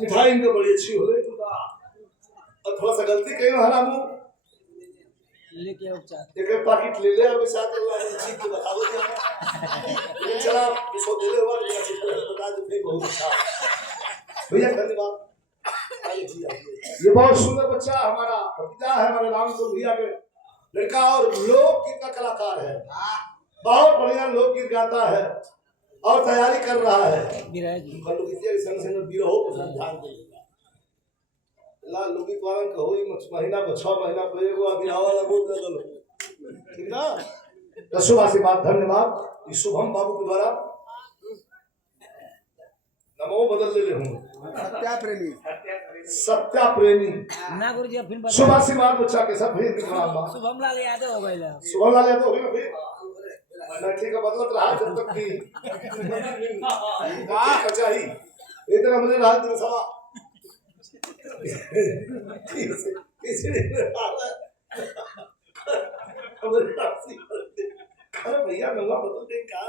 मिठाई इनको बड़ी अच्छी हो गई, और थोड़ा सा गलती कही ना हरामू लेके एक पैकेट ले ले अब साथ लड़का और लोकगीत का कलाकार है, बहुत बढ़िया लोकगीत गाता है और तैयारी कर रहा है। लोकगीतिया के संग संग बिरहो पर ध्यान देगा। ला लोकगीत वालन का होई महीना पर 6 महीना पर एगो बिरहा वाला बोल दे दो, ठीक ना। तो शुभ आशीर्वाद, धन्यवाद। इस शुभम बाबू के द्वारा नमो बदल ले हूँ। सत्या प्रेमी सत्या प्रेमी ना गुरुजी अब फिर शुभ आशीर्वाद बच्चा के सब भेज दिखा। शुभम लाल यादव हो गइला। शुभम लाल यादव हो गया फिर लड़की का बदलत रहा जब तक की कचाही इतना मुझे रात दिन सवा किसी ने अरे भैया नंगा बदल दे क्या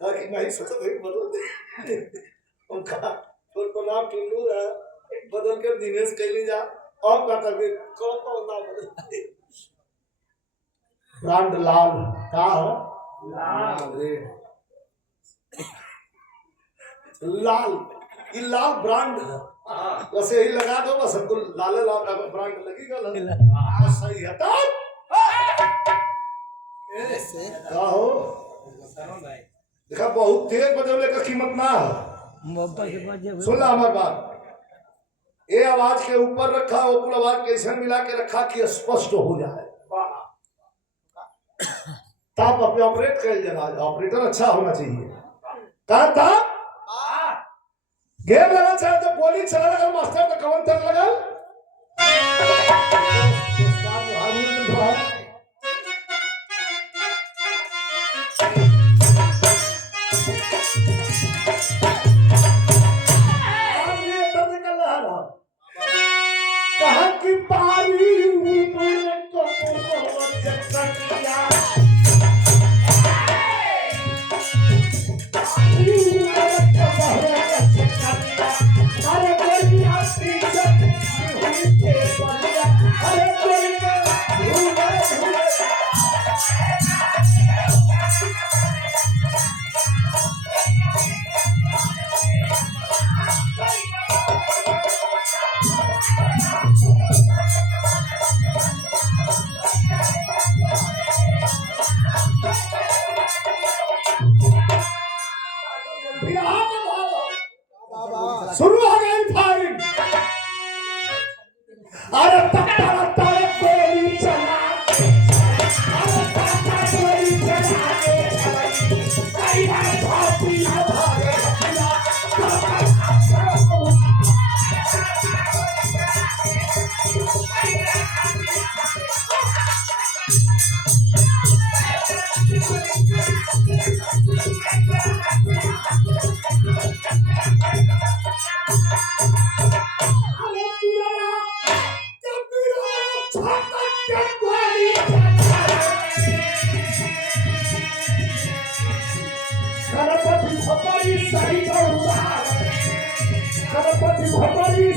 ताकि नहीं सोचा भाई बदल दे उनका तो नाम टुल्लू है बदल कर दिनेश कैली जा और का कर कौन कौन नाम बदल ब्रांड लाल का लाल लाल ये लाल ब्रांड है। वैसे ही लगा दो बस हमको लाल लाल ब्रांड लगेगा ना सही है तब क्या हो देखा बहुत तेज बजौले का कीमत ना है। सुन ला हमारी बात, ये आवाज के ऊपर रखा वो कुल आवाज कैसे मिला के रखा कि स्पष्ट हो जाए तब अपने ऑपरेट कर देना। ऑपरेटर अच्छा होना चाहिए तब गेम लगा चाहे तो गोली चला लगा मास्टर का कवन तक लगा कहा कि पारी ऊपर को शुरू हो गई फायरिंग। अरे तत्तारा तारे गोली चला अरे तत्तारा गोली चला कई बार भाभी ना भागे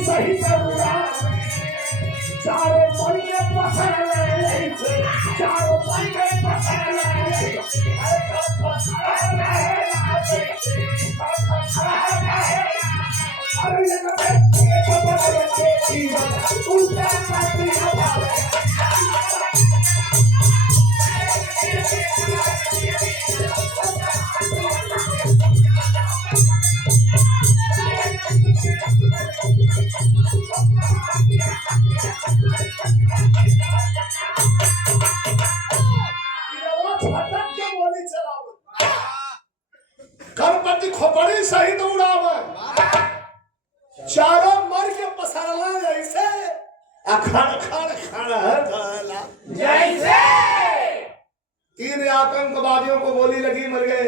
सही करूँगा चारों महीने पसंद चारों महीने पसंद गणपति खोपड़ी सही तो उड़ावे चारों मर के पसरला जैसे अखड़ खड़ खड़ है जैसे 3 आतंकवादियों को गोली लगी मर गए।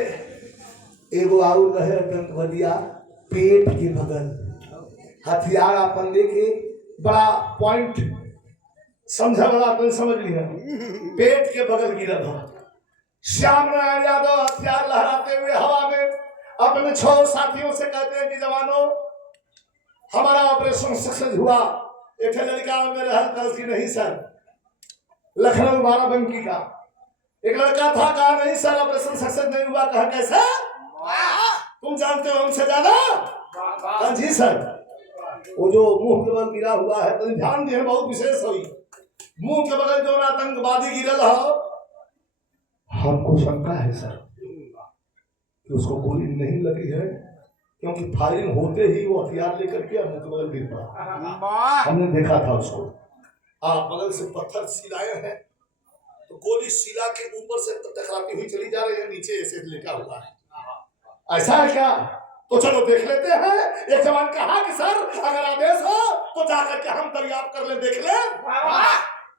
एगो आउर रहे आतंकवादिया पेट के बगल हथियार अपन लेके बड़ा पॉइंट समझा वाला अपन समझ लिया पेट के बगल गिरा था। श्याम नारायण यादव हथियार लहराते हुए हवा में अपने 6 साथियों से कहते हैं कि जवानों हमारा ऑपरेशन सक्सेस हुआ। एक लड़का मेरे हल्का की नहीं सर लखनऊ 12 बंकी का एक लड़का था कहा नहीं सर ऑपरेशन सक्सेस नहीं हुआ। कहा कैसे तुम जानते हो हमसे ज्यादा। जी सर वो जो मुंह के बल गिरा हुआ है तो ध्यान दें बहुत विशेष हुई मुंह के बगल जो आतंकवादी गिरल हो, हमको शंका है सर कि उसको गोली नहीं लगी है, क्योंकि फायरिंग होते ही वो हथियार लेकर के मुंह के बगल गिर पड़ा। हमने देखा था उसको। आप बगल से पत्थर सिलाए हैं तो गोली शिला के ऊपर से टकराती हुई चली जा रही है, नीचे ऐसे लेटा हुआ है। ऐसा है क्या? तो चलो देख लेते हैं। एक जवान कहा कि सर अगर आदेश हो तो जाकर के हम दरियाफ्त कर ले, देख ले।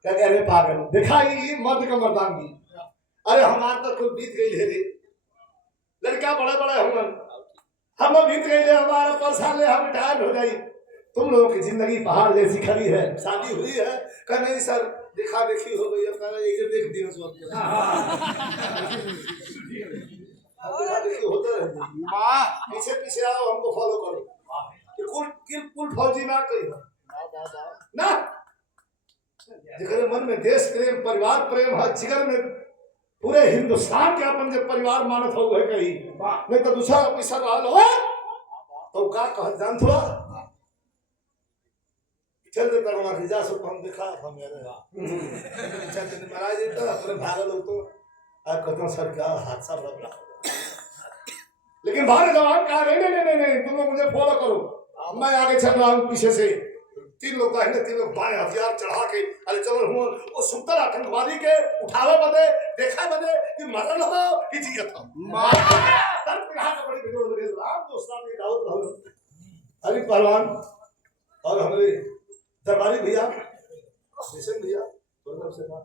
क्या कह रहे पागल, दिखाई मर्द का मर्दानगी। अरे हमारे तो कुछ बीत गई है रे, लड़का बड़े बड़े हुए, हम बीत गई है, हमारा परेशान ले, हम रिटायर्ड हो जाई। तुम लोगों की जिंदगी पहाड़ जैसी खड़ी है, शादी हुई है। कह नहीं सर दिखा देखी हो गई है, कह रहे देख दिए उस वक्त होता है। पीछे पीछे आओ, हमको फॉलो करो। कुल फौजी ना कही ना, जिगर मन में देश प्रेम परिवार प्रेम है, जिगर में पूरे हिंदुस्तान के अपन जब परिवार मानत हो गए कहीं, नहीं तो दूसरा ऑफिसर वाल हो तो का कह जान थोड़ा चल दे करोना की जा सब हम दिखा था मेरे चल दे महाराज जी तो अपने भागल हो तो आज कहता सर क्या हादसा बड़ा। लेकिन भारत जवान कहा नहीं तुम लोग मुझे फॉलो करो, मैं आगे चल रहा हूँ पीछे से। 3 लोग दाहिने 3 लोग बाएं हथियार चढ़ा के अरे चलो हुआ वो सुंदर आतंकवादी के उठावे बदे देखा बदे कि मरल हो कि जियत हो। तब कहा का बड़ी बिगड़ गई राम दोस्तान की दावत रहो। अरे पहलवान और हमारे दरबारी भैया स्टेशन भैया मतलब से ना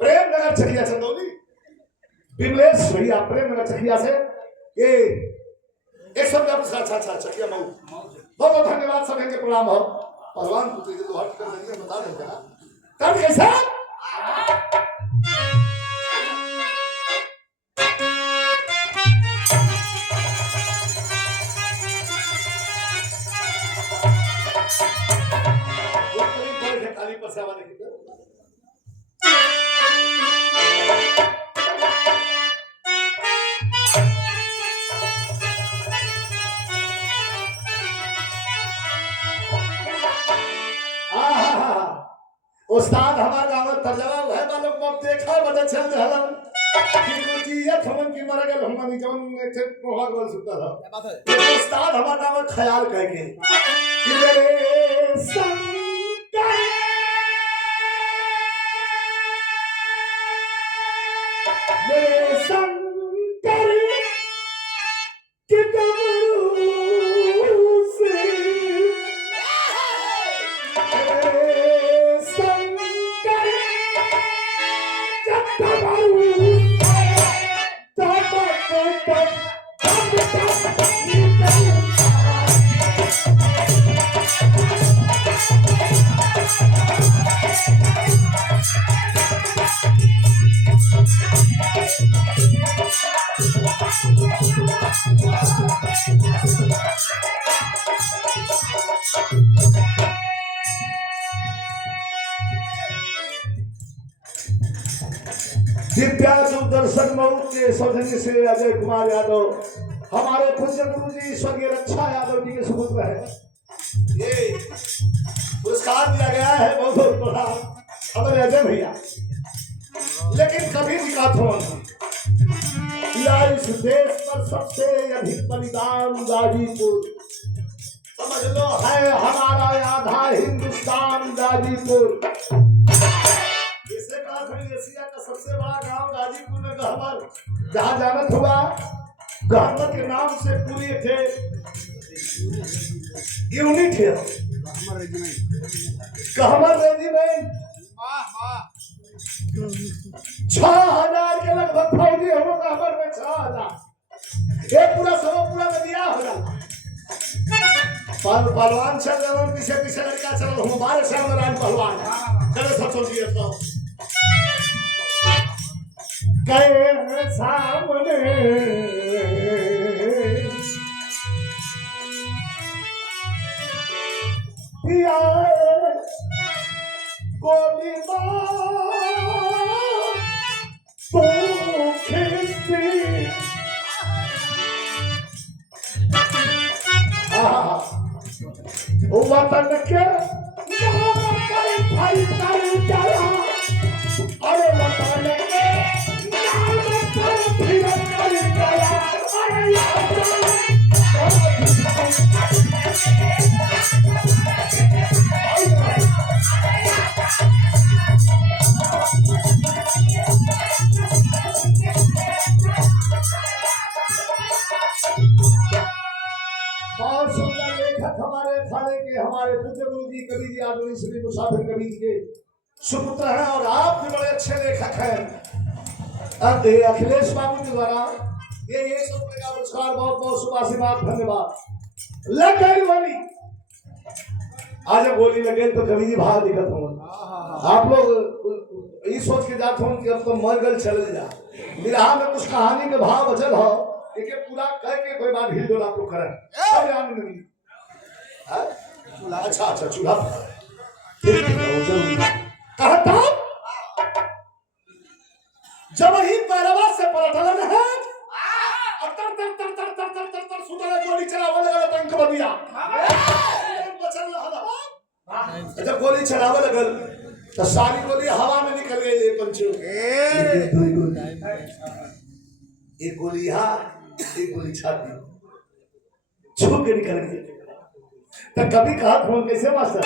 प्रेम नगर चकिया चंदौली विमलेश भैया प्रेम नगर चकिया से ये 100 अच्छा चकिया मऊ बहुत बहुत धन्यवाद सब इनके प्रणाम हो। भगवान को तुझे तो हट कर देंगे बता देंगे तब कैसा खाली परसावा नहीं उस्ताद हमारा गांव में तर्जमा है वालों को देखा बड़े चल हलम कि जी ये थमन की मर गए हम जौन से प्रभाव बोल सकता था। उस्ताद हमारा गांव में ख्याल कह के कि मेरे संकर मेरे संकर के डमरू से दिव्या दूरदर्शन मऊ के सौजन्य से अजय कुमार यादव हमारे पूज्य गुरु जी स्वर्गीय रक्षा यादव जी के सुपुत्र है। ये पुरस्कार दिया गया है बहुत बहुत बड़ा हमारे अजय भैया। लेकिन कभी भी या इस देश पर सबसे अधिक बलिदान गाजीपुर समझ लो है हमारा आधा हिंदुस्तान गाजीपुर। एशिया का सबसे बड़ा गांव गाजीपुर में गहमर जहाँ जानत हुआ गहमर के नाम से पूरी थे यूनिट है गहमर रेजिमेंट 6000 के लगभग फौजी हो गहमर में 6000 एक पूरा सवा पूरा में दिया हो जाता। पहलवान चल रहे पीछे पीछे लड़का चल रहा हमारे सामने पहलवान चलो सब सोचिए तो कहे सामने पिया गोली तो खिस्ती वतन के नाम पर भाई तारी चला अरे वतन के नाम पर फिर तारी चला अरे बहुत सुंदर लेखक हमारे अखाड़े के हमारे पूज्य गुरु जी कवि जी आदरणीय श्री मुसाफिर कवि जी के सुपुत्र हैं और आप भी बड़े अच्छे लेखक हैं। अब अखिलेश बाबू के द्वारा ये 100 रुपये का पुरस्कार बहुत बहुत शुभ आशीर्वाद धन्यवाद। लग गई गोली आज गोली लगे तो कवि जी भाव दिखत होंगे आप लोग ये सोच के जाते होंगे कि अब तो मर गल चले जा विरहा में कुछ कहानी के भाव बचल हो लेकिन पूरा कह के कोई बात हिल डोल आप लोग करें सब याद नहीं मिली अच्छा अच्छा चूल्हा कहता जब ही पैरवा से पलटलन है तर तर तर तर तर तर तर तर सुतले गोली चलावे लगल टंक बबिया बचल रहल जब गोली चलावे लगल तो सारी गोली हवा में निकल गई पंचो एक गोली यहाँ एक गोली छाती छू के निकल गई तो कभी कहा फोन कैसे मास्टर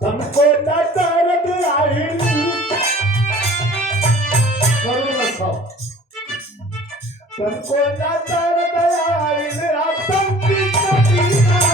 तुमको दर्द आई तुमको दर्द आई तुम की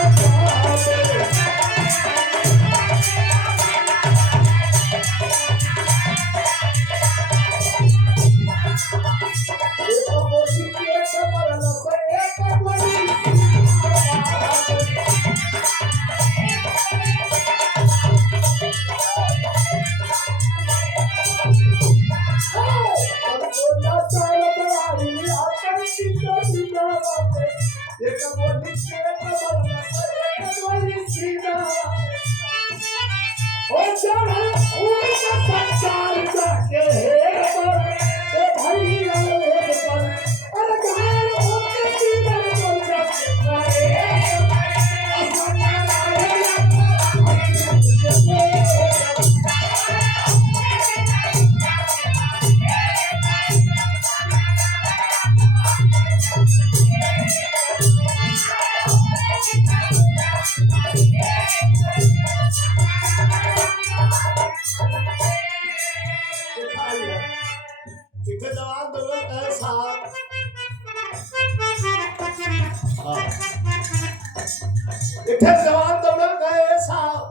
जवान दौड़ गए साहब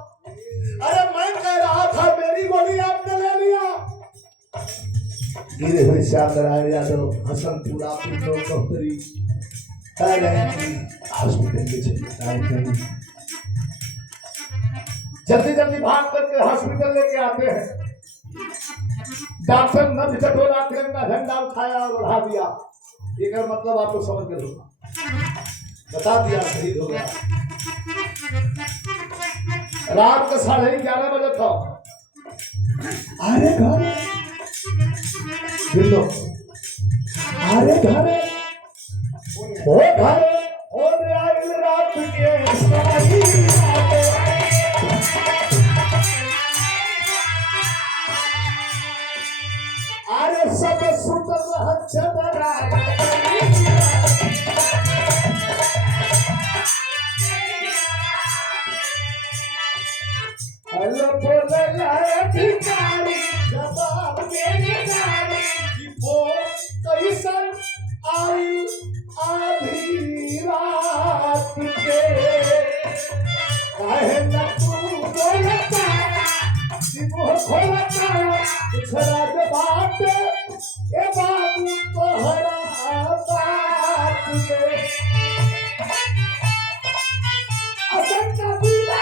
अरे मैं कह रहा था मेरी गोली आपने ले लिया गिरे हुए श्याम नारायण यादव हसनपुर आपरी हॉस्पिटल के जल्दी जल्दी भाग करके हॉस्पिटल लेके आते हैं डॉक्टर नब्ज कटोरा तिरंगा झंडा उठाया और उड़ा दिया एक मतलब आप लोग समझ गए होगा बता दिया शहीद हो गया रात के 11:30 बजे था अरे घर बिल्लो अरे घर हो रात के सारी अरे सब सुतल चदरा हेलो बोले लाए भिखारी जवाब देने जाने कि वो कैसन आई आधी रात के काहे न तू बोलता कि वो खोलता छरा के बात ए बाबू तोहरा बात के असन का बिला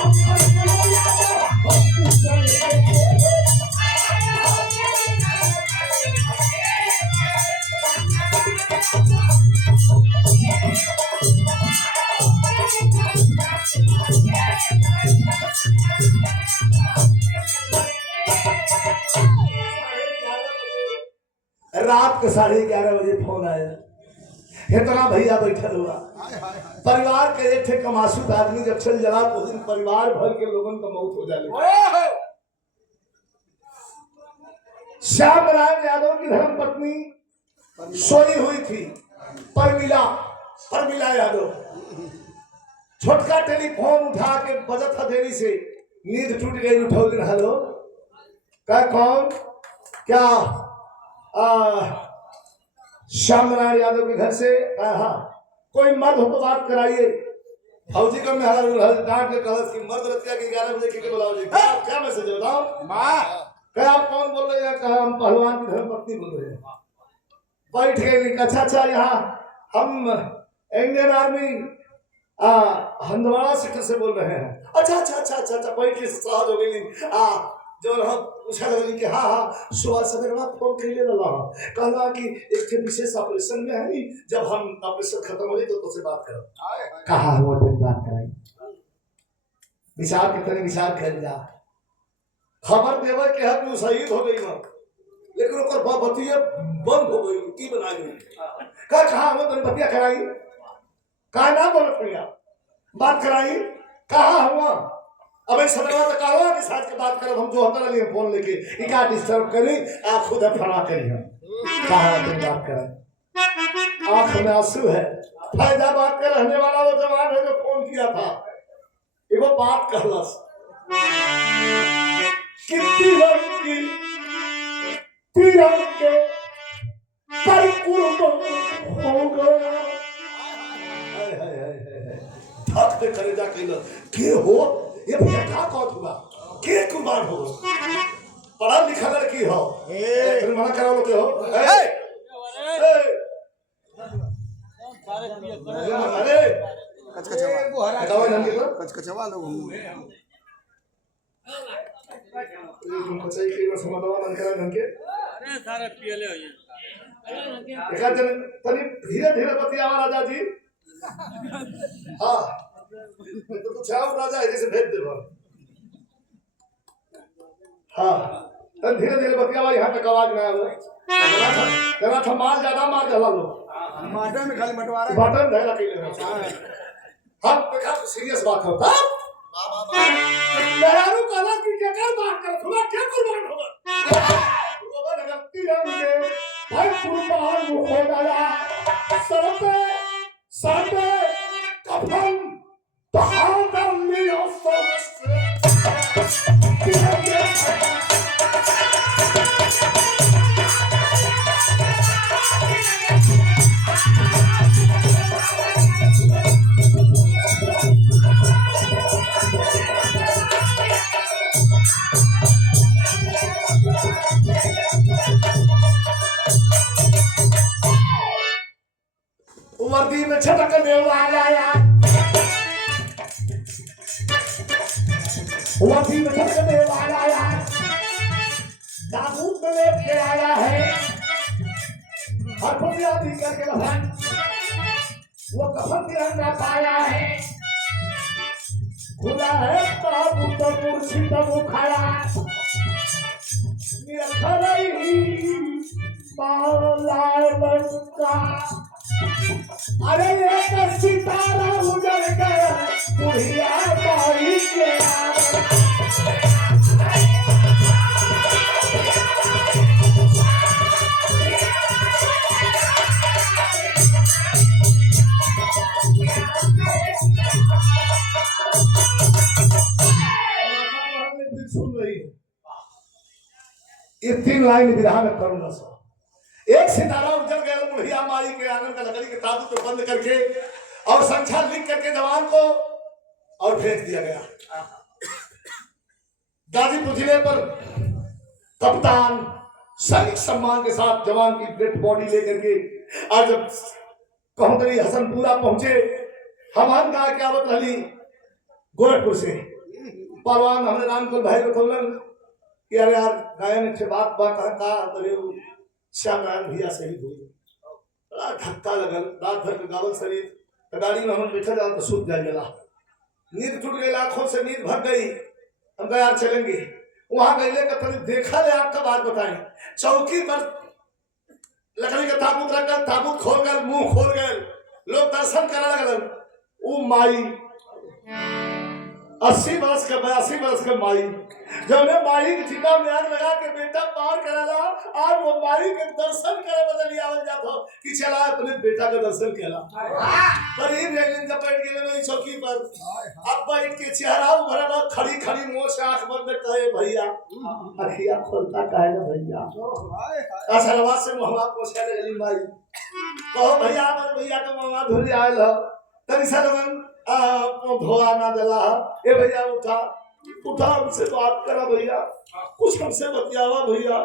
Oh, रात के 11:30 बजे फोन आया, इतना भैया बैठल हुआ हाय हाय हाय परिवार के एक थे कमासूद आदमी जब चल जला तो उस दिन परिवार भर के लोगों का मौत हो जाए। श्याम नारायण यादव की धर्म पत्नी सोई हुई थी, परमिला यादव। छोटका टेलीफोन उठा के बजत था देरी से, नींद टूट गई, उठौली। हेलो, क्या कौन? क्या श्याम नारायण यादव के घर से? हाँ, कोई मर्द हो तो बात कराइए। फौजी का में डांट के कहा कि मर्द रतिया के 11 बजे के बुलाओ जी। क्या मैसेज बताओ? क्या आप कौन बोल रहे हैं? कहा हम पहलवान की धर्मपत्नी बोल रहे हैं। बैठ गए। अच्छा, यहाँ हम इंडियन आर्मी हंदवाड़ा सेक्टर से बोल रहे हैं। अच्छा, बैठ के सहज हो गई। जो हम पूछा लगे कि हाँ सुबह सवेरे फोन कर ले रहा कहना कि एक विशेष ऑपरेशन में है, जब हम ऑपरेशन खत्म हो जाए तो तुझसे बात करो। कहा हुआ बात कराई, विचार कितने विचार कर जा खबर देवे के है कि शहीद हो गई ना, लेकिन ओकर बतिया बंद हो गई की बनाई। कहा हम तो बतिया कराई, कहा ना बोलत भैया बात कराई। कहा हुआ अब इस समय तो कहो कि साथ के बात करो, हम जो होता रही फोन लेके इका डिस्टर्ब करी, आप खुद फरा करी। हम कहा तुम बात करें, आंख में आंसू है। फायदा बात कर रहने वाला वो जवान है जो फोन किया था, वो बात कहलस कि तिरंग के परिपूर्ण हो गया। थक दे करे जा के हो ये भैया का कौत हुआ के कुर्बान हो, पढ़ा लिखा लड़की हो, तुम मना करा लो के हो। अरे कचकचवा लोग तुमको चाहिए कि बस समझवा मन करा ढंग के। अरे सारे पियले हो ये एक जन तनी धीरे बतिया राजा जी। हाँ तो चाव राजा है जैसे भेज दे। हाँ तन धीरे बतिया, यहाँ तक आवाज ना आवे। तेरा था माल ज्यादा मार जला लो, माटर में खाली बंटवारा बटन धैला के ले। हम देखा सीरियस बात होता लहरारू काला की क्या बात कर, थोड़ा क्या कुर्बान होगा वो बनगती रंगे भाई कुर्बान हो गया। सर पे कफन बहादुर लियो सबसे वर्दी में छटकने वाला यार, वर्दी में छटकने वाला यार दाऊद में लेके आया है। हर बुनियादी करके कफन वो कफन तिरंगा पाया है। खुदा है ताबूत कुर्सी तब उखाया निरखरई माला लंका। अरे एक सितारा उजड़ गया बुढ़िया बाई के सुन रही है। ये 3 लाइन विधा में करूंगा सर। एक सितारा उजड़ गया बुढ़िया माई के आंगन का लकड़ी के ताबूत को बंद करके और संख्या लिख करके जवान को और भेज दिया गया। गाजीपुर जिले पर कप्तान सैनिक सम्मान के साथ जवान की डेड बॉडी लेकर के आज जब कहतरी हसनपुरा पहुंचे, हम गा के आवत रही गोरखपुर से पहलवान हमने रामकुल भाई को खोलन कि अरे यार गायन अच्छे बात का श्याम नारायण भैया शहीद हुई। बड़ा धक्का लगल, रात भर के गावल शरीर गाड़ी में हम बैठा जाओ तो सूत जाए गला, नींद टूट गई, आंखों से नींद भग गई। हम कहा यार चलेंगे। वहां गए का तनी देखा ले आपका बात बताएं। चौकी पर लकड़ी का ताबूत रख कर ताबूत खोल गए, मुंह खोल गए, लोग दर्शन करने लगल। वो माई 80 बरस के 82 बरस के माई जब ने माई की टीका में आग लगा के बेटा पार कराला, आज वो माई के दर्शन करे बदल आवल जात हो कि चला अपने बेटा का दर्शन केला। करीब एक दिन जब बैठ गए नहीं चौकी पर, अब बैठ के चेहरा उभरला, खड़ी खड़ी मुंह से आंख बंद कहे भैया अखिया खोलता काहे ना भैया। असलवा से मुहवा पोछे लगली माई, कहो भैया मन भैया के मामा धुरी आयल हो तनी सरवन धोआ ना दला। ए भैया उठा उठा, हमसे बात करा भैया, कुछ हमसे बतियावा भैया।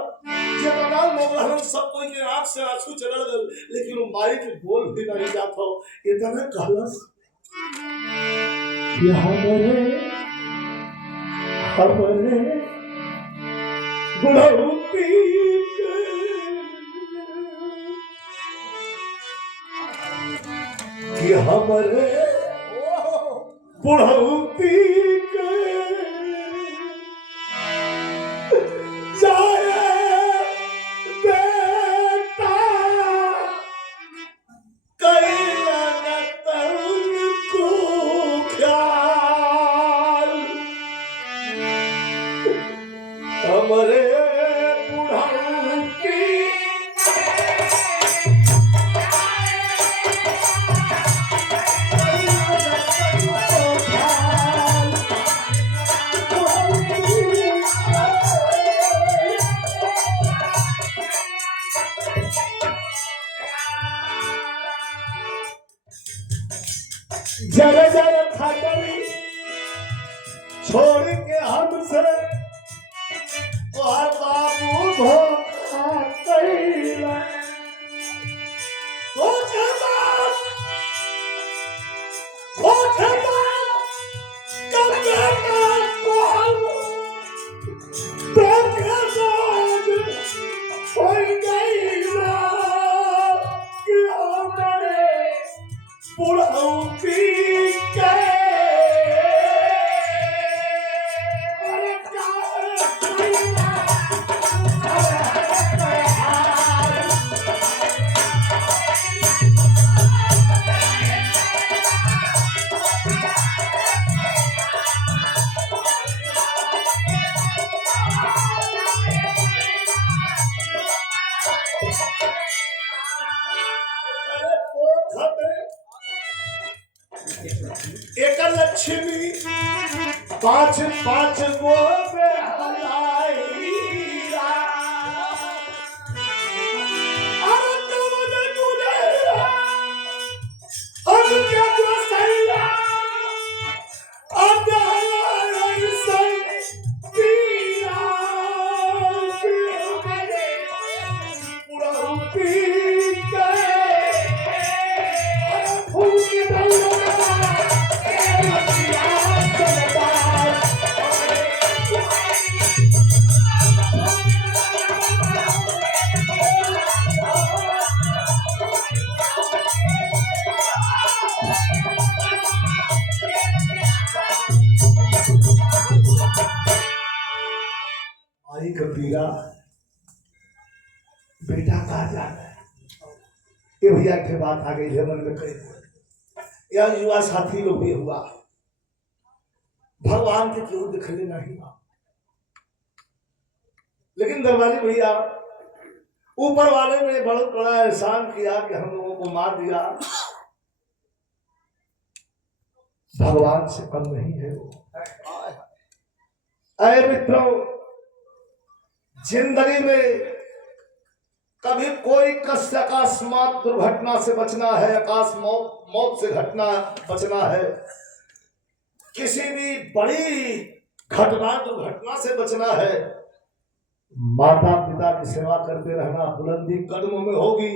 जे बनाल मोहन सब कोई के आंख से आंसू चलल गल, लेकिन वो माई के बोल भी नहीं जात हो। इतना कहलस कि हमरे बुढ़ौती कि हमरे बुढ़ौती जर जर खटरी छोड़ के हमसे तोहर बाबू धोखा कइला। एक लक्ष्मी पांच पांच गो कबीरा बेटा कहा जाता है। ये भैया के बात आ गई है मन में कही या युवा साथी लोग भी हुआ भगवान के क्यों दिखने नहीं, लेकिन दरबारी भैया ऊपर वाले ने बहुत बड़ा एहसान किया कि हम लोगों को मार दिया। भगवान से कम नहीं है वो। अरे मित्रों, जिंदगी में कभी कोई कष्ट अकस्मात दुर्घटना से बचना है, आकाश मौत से घटना बचना है, किसी भी बड़ी घटना दुर्घटना से बचना है, माता पिता की सेवा करते रहना। बुलंदी कदमों में होगी।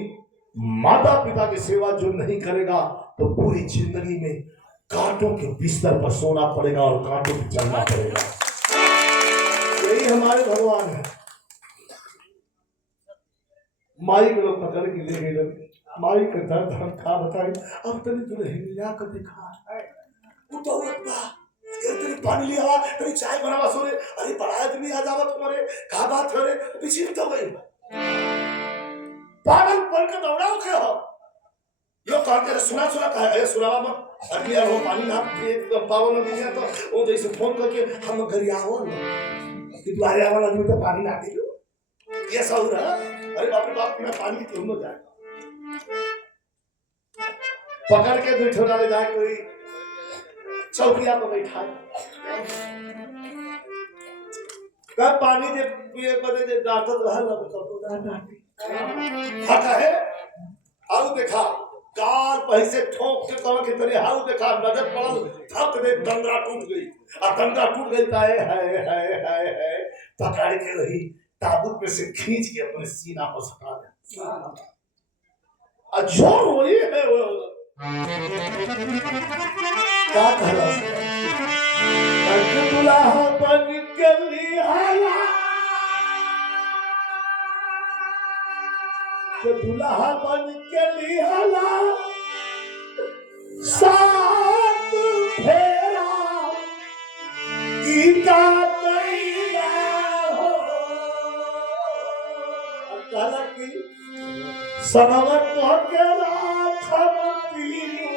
माता पिता की सेवा जो नहीं करेगा तो पूरी जिंदगी में कांटों के बिस्तर पर सोना पड़ेगा और कांटों पर चलना पड़ेगा। यही हमारे भगवान है। माई के लोग पकड़ के ले गए, माई का दर्द हम खा बताए। अब तनी दुल्हनिया को दिखा एक तेरी पानी लिया तेरी चाय बनावा सोरे अरे बड़ा आदमी आ जावत तुम्हारे का बात है रे पीछे तो गई पागल पन के दौड़ाओ के हो यो कहते सुना सुना कहा है सुनावा मत अभी यार वो पानी ना एक पावन में दिया तो वो जैसे फोन करके हम घर आओ कि तुम्हारे आवाज आदमी तो पानी ना दियो ये सब रहा अरे बाप रे बाप मेरा पानी क्यों न जाए पकड़ के बिठा ले जाए कोई चौकिया पर बैठा कब पानी जे पिए बदे जे डांटत रहल तो डांटी हका है आउ देखा काल पैसे ठोक के कह के तेरे हाउ देखा नजर पड़ल थक दे डंडा टूट गई आ डंडा टूट गई ताए है पकड़ के वही ताबूत में से खींच के अपने सीना पर सटा दे अजोर वही है वो क्या कह रहा है दुल्हा बन के लिहाला दुल्हा बन के लिहाला सात फेरा गीता कैला हो कहला कि सनमत के राखम पीलो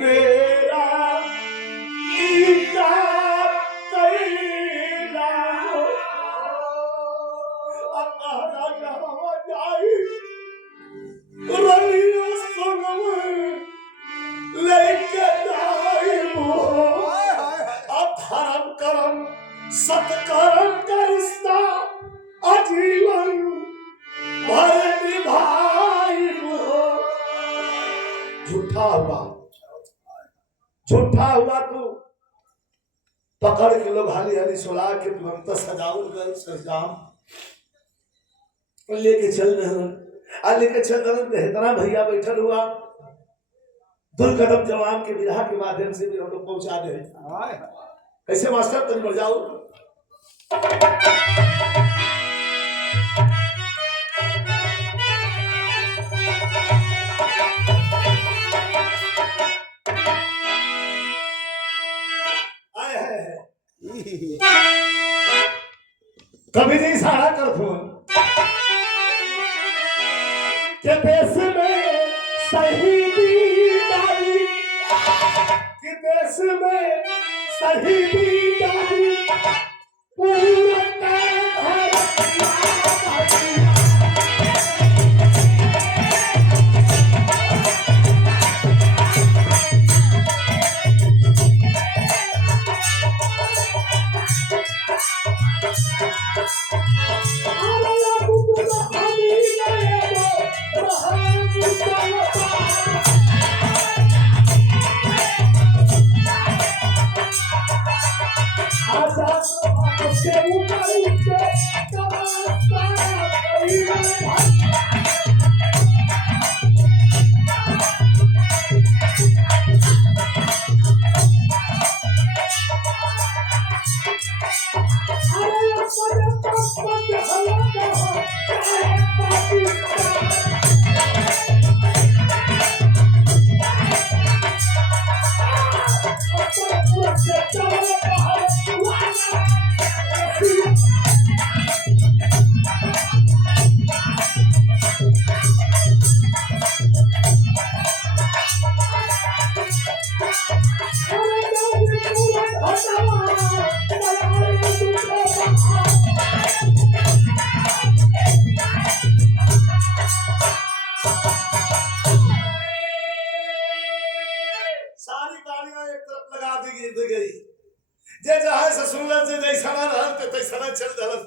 मेरा गीता कैला हो अल्लाह जहाँ जाई रनिया सनम लेके जाई हो धर्म कर्म सत्कर्म का रिश्ता आजीवन भर निभाई हो झूठा हुआ तू पकड़ के लोग हाली हाली सुला के तुरंत सजाओ गए सरजाम लेके चल रहे लेके चल रहे इतना भैया बैठल हुआ दुर्गम जवान के विधा के माध्यम से भी हम लोग पहुंचा दे कैसे मास्टर तुम बढ़ जाओ कभी नहीं सारा कर दो के देश में शहीदी डाली के देश में शहीदी डाली पूरा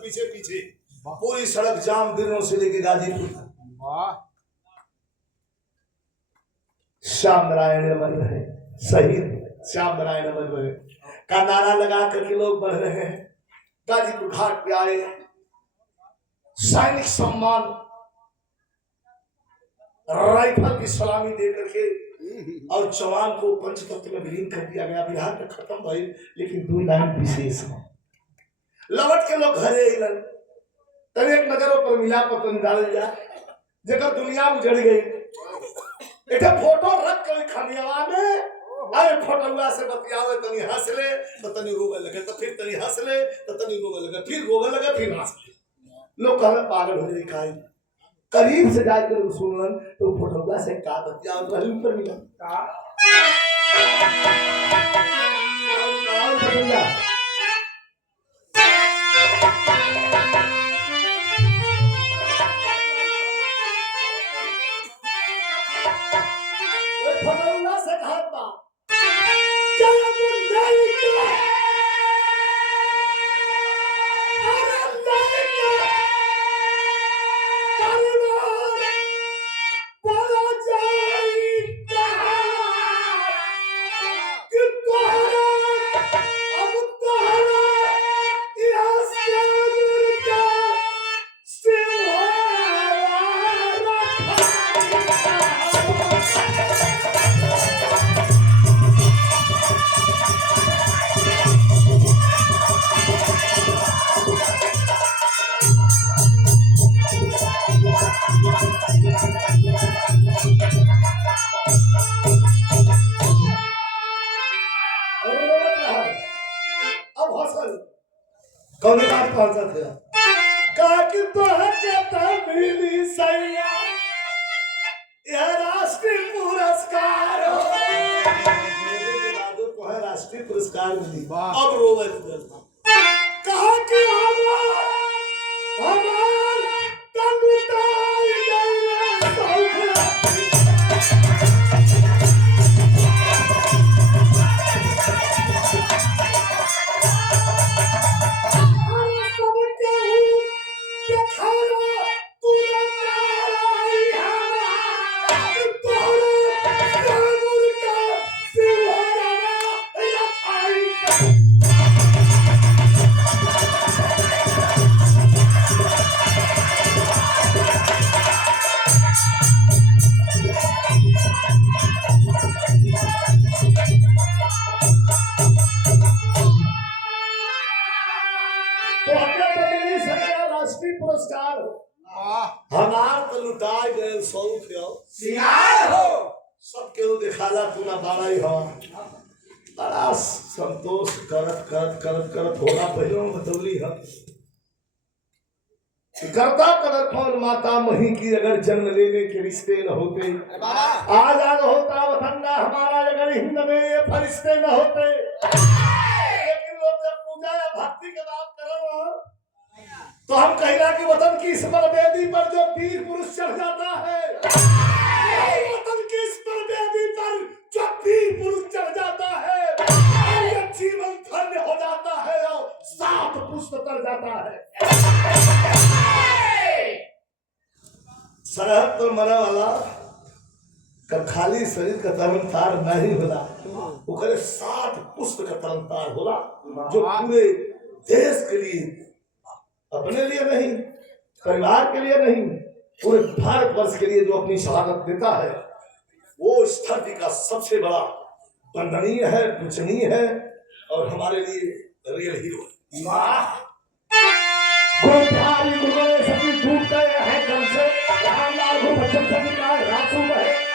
पीछे पीछे पूरी सड़क जाम दिनों से लेके गाजीपुर तक श्याम नारायण अमर रहे शहीद श्याम नारायण अमर रहे का नारा लगा करके लोग बढ़ रहे हैं गाजीपुर घाट पे आए सैनिक सम्मान राइफल की सलामी दे करके और जवान को पंचतत्व में विलीन कर दिया गया। बिहार में खत्म भई लेकिन 2 लाइन विशेष है लौट के लोग घरे अइलन तब एक नजर पर मिला पतन डाल जा जगह दुनिया उजड़ गई एटा फोटो रख के खनियावा में अरे फटुआ से बतियावे तनी हंस ले तो तनी रोवे लगे, तो फिर तनी हंस ले तो तनी रोवे लगे, फिर रोवे लगे फिर हंस ले। लोग कहले पागल हो गई काई। करीब से जाकर सुनलन तो फटुआ से का बतियावे तो हल्म पर मिला का फटुआ से कहा बा कौन बात पहुंचा था काकी तो मिली सैया यह राष्ट्रीय पुरस्कार तो है राष्ट्रीय पुरस्कार मिली। अब रोवे कहा कि राष्ट्रीय पुरस्कार हमार तो लुटाए गए सौख हो सब केहू दिखाला तू ना बाड़ा ही हो बड़ा संतोष करत करत करत करत होना पहले बतौली है करता कदर कौन माता मही की अगर जन्म लेने के रिश्ते न होते आजाद होता वतन्ना हमारा अगर हिंद में ये फरिश्ते न होते। लेकिन लोग जब पूजा या भक्ति के बात कर रहे हो तो हम कहना कि वतन की इस बलवेदी पर जो वीर पुरुष चढ़ जाता है, वतन की इस बलवेदी पर जो वीर पुरुष चढ़ जाता है ये जीवन धन्य हो जाता है और सात पुष्प तर जाता है। सरहद पर मरा वाला का खाली शरीर का तरनतार नहीं होला, उकरे 60 पुष्प का तरनतार होला जो पूरे देश के लिए, अपने लिए नहीं, परिवार के लिए नहीं, पूरे भारतवर्ष के लिए जो अपनी शहादत देता है वो इस धरती का सबसे बड़ा वंदनीय है, पूजनीय है और हमारे लिए रियल हीरो है। सभी टूट गए हैं कल से राम लाल को बच्चन से निकाल रासू है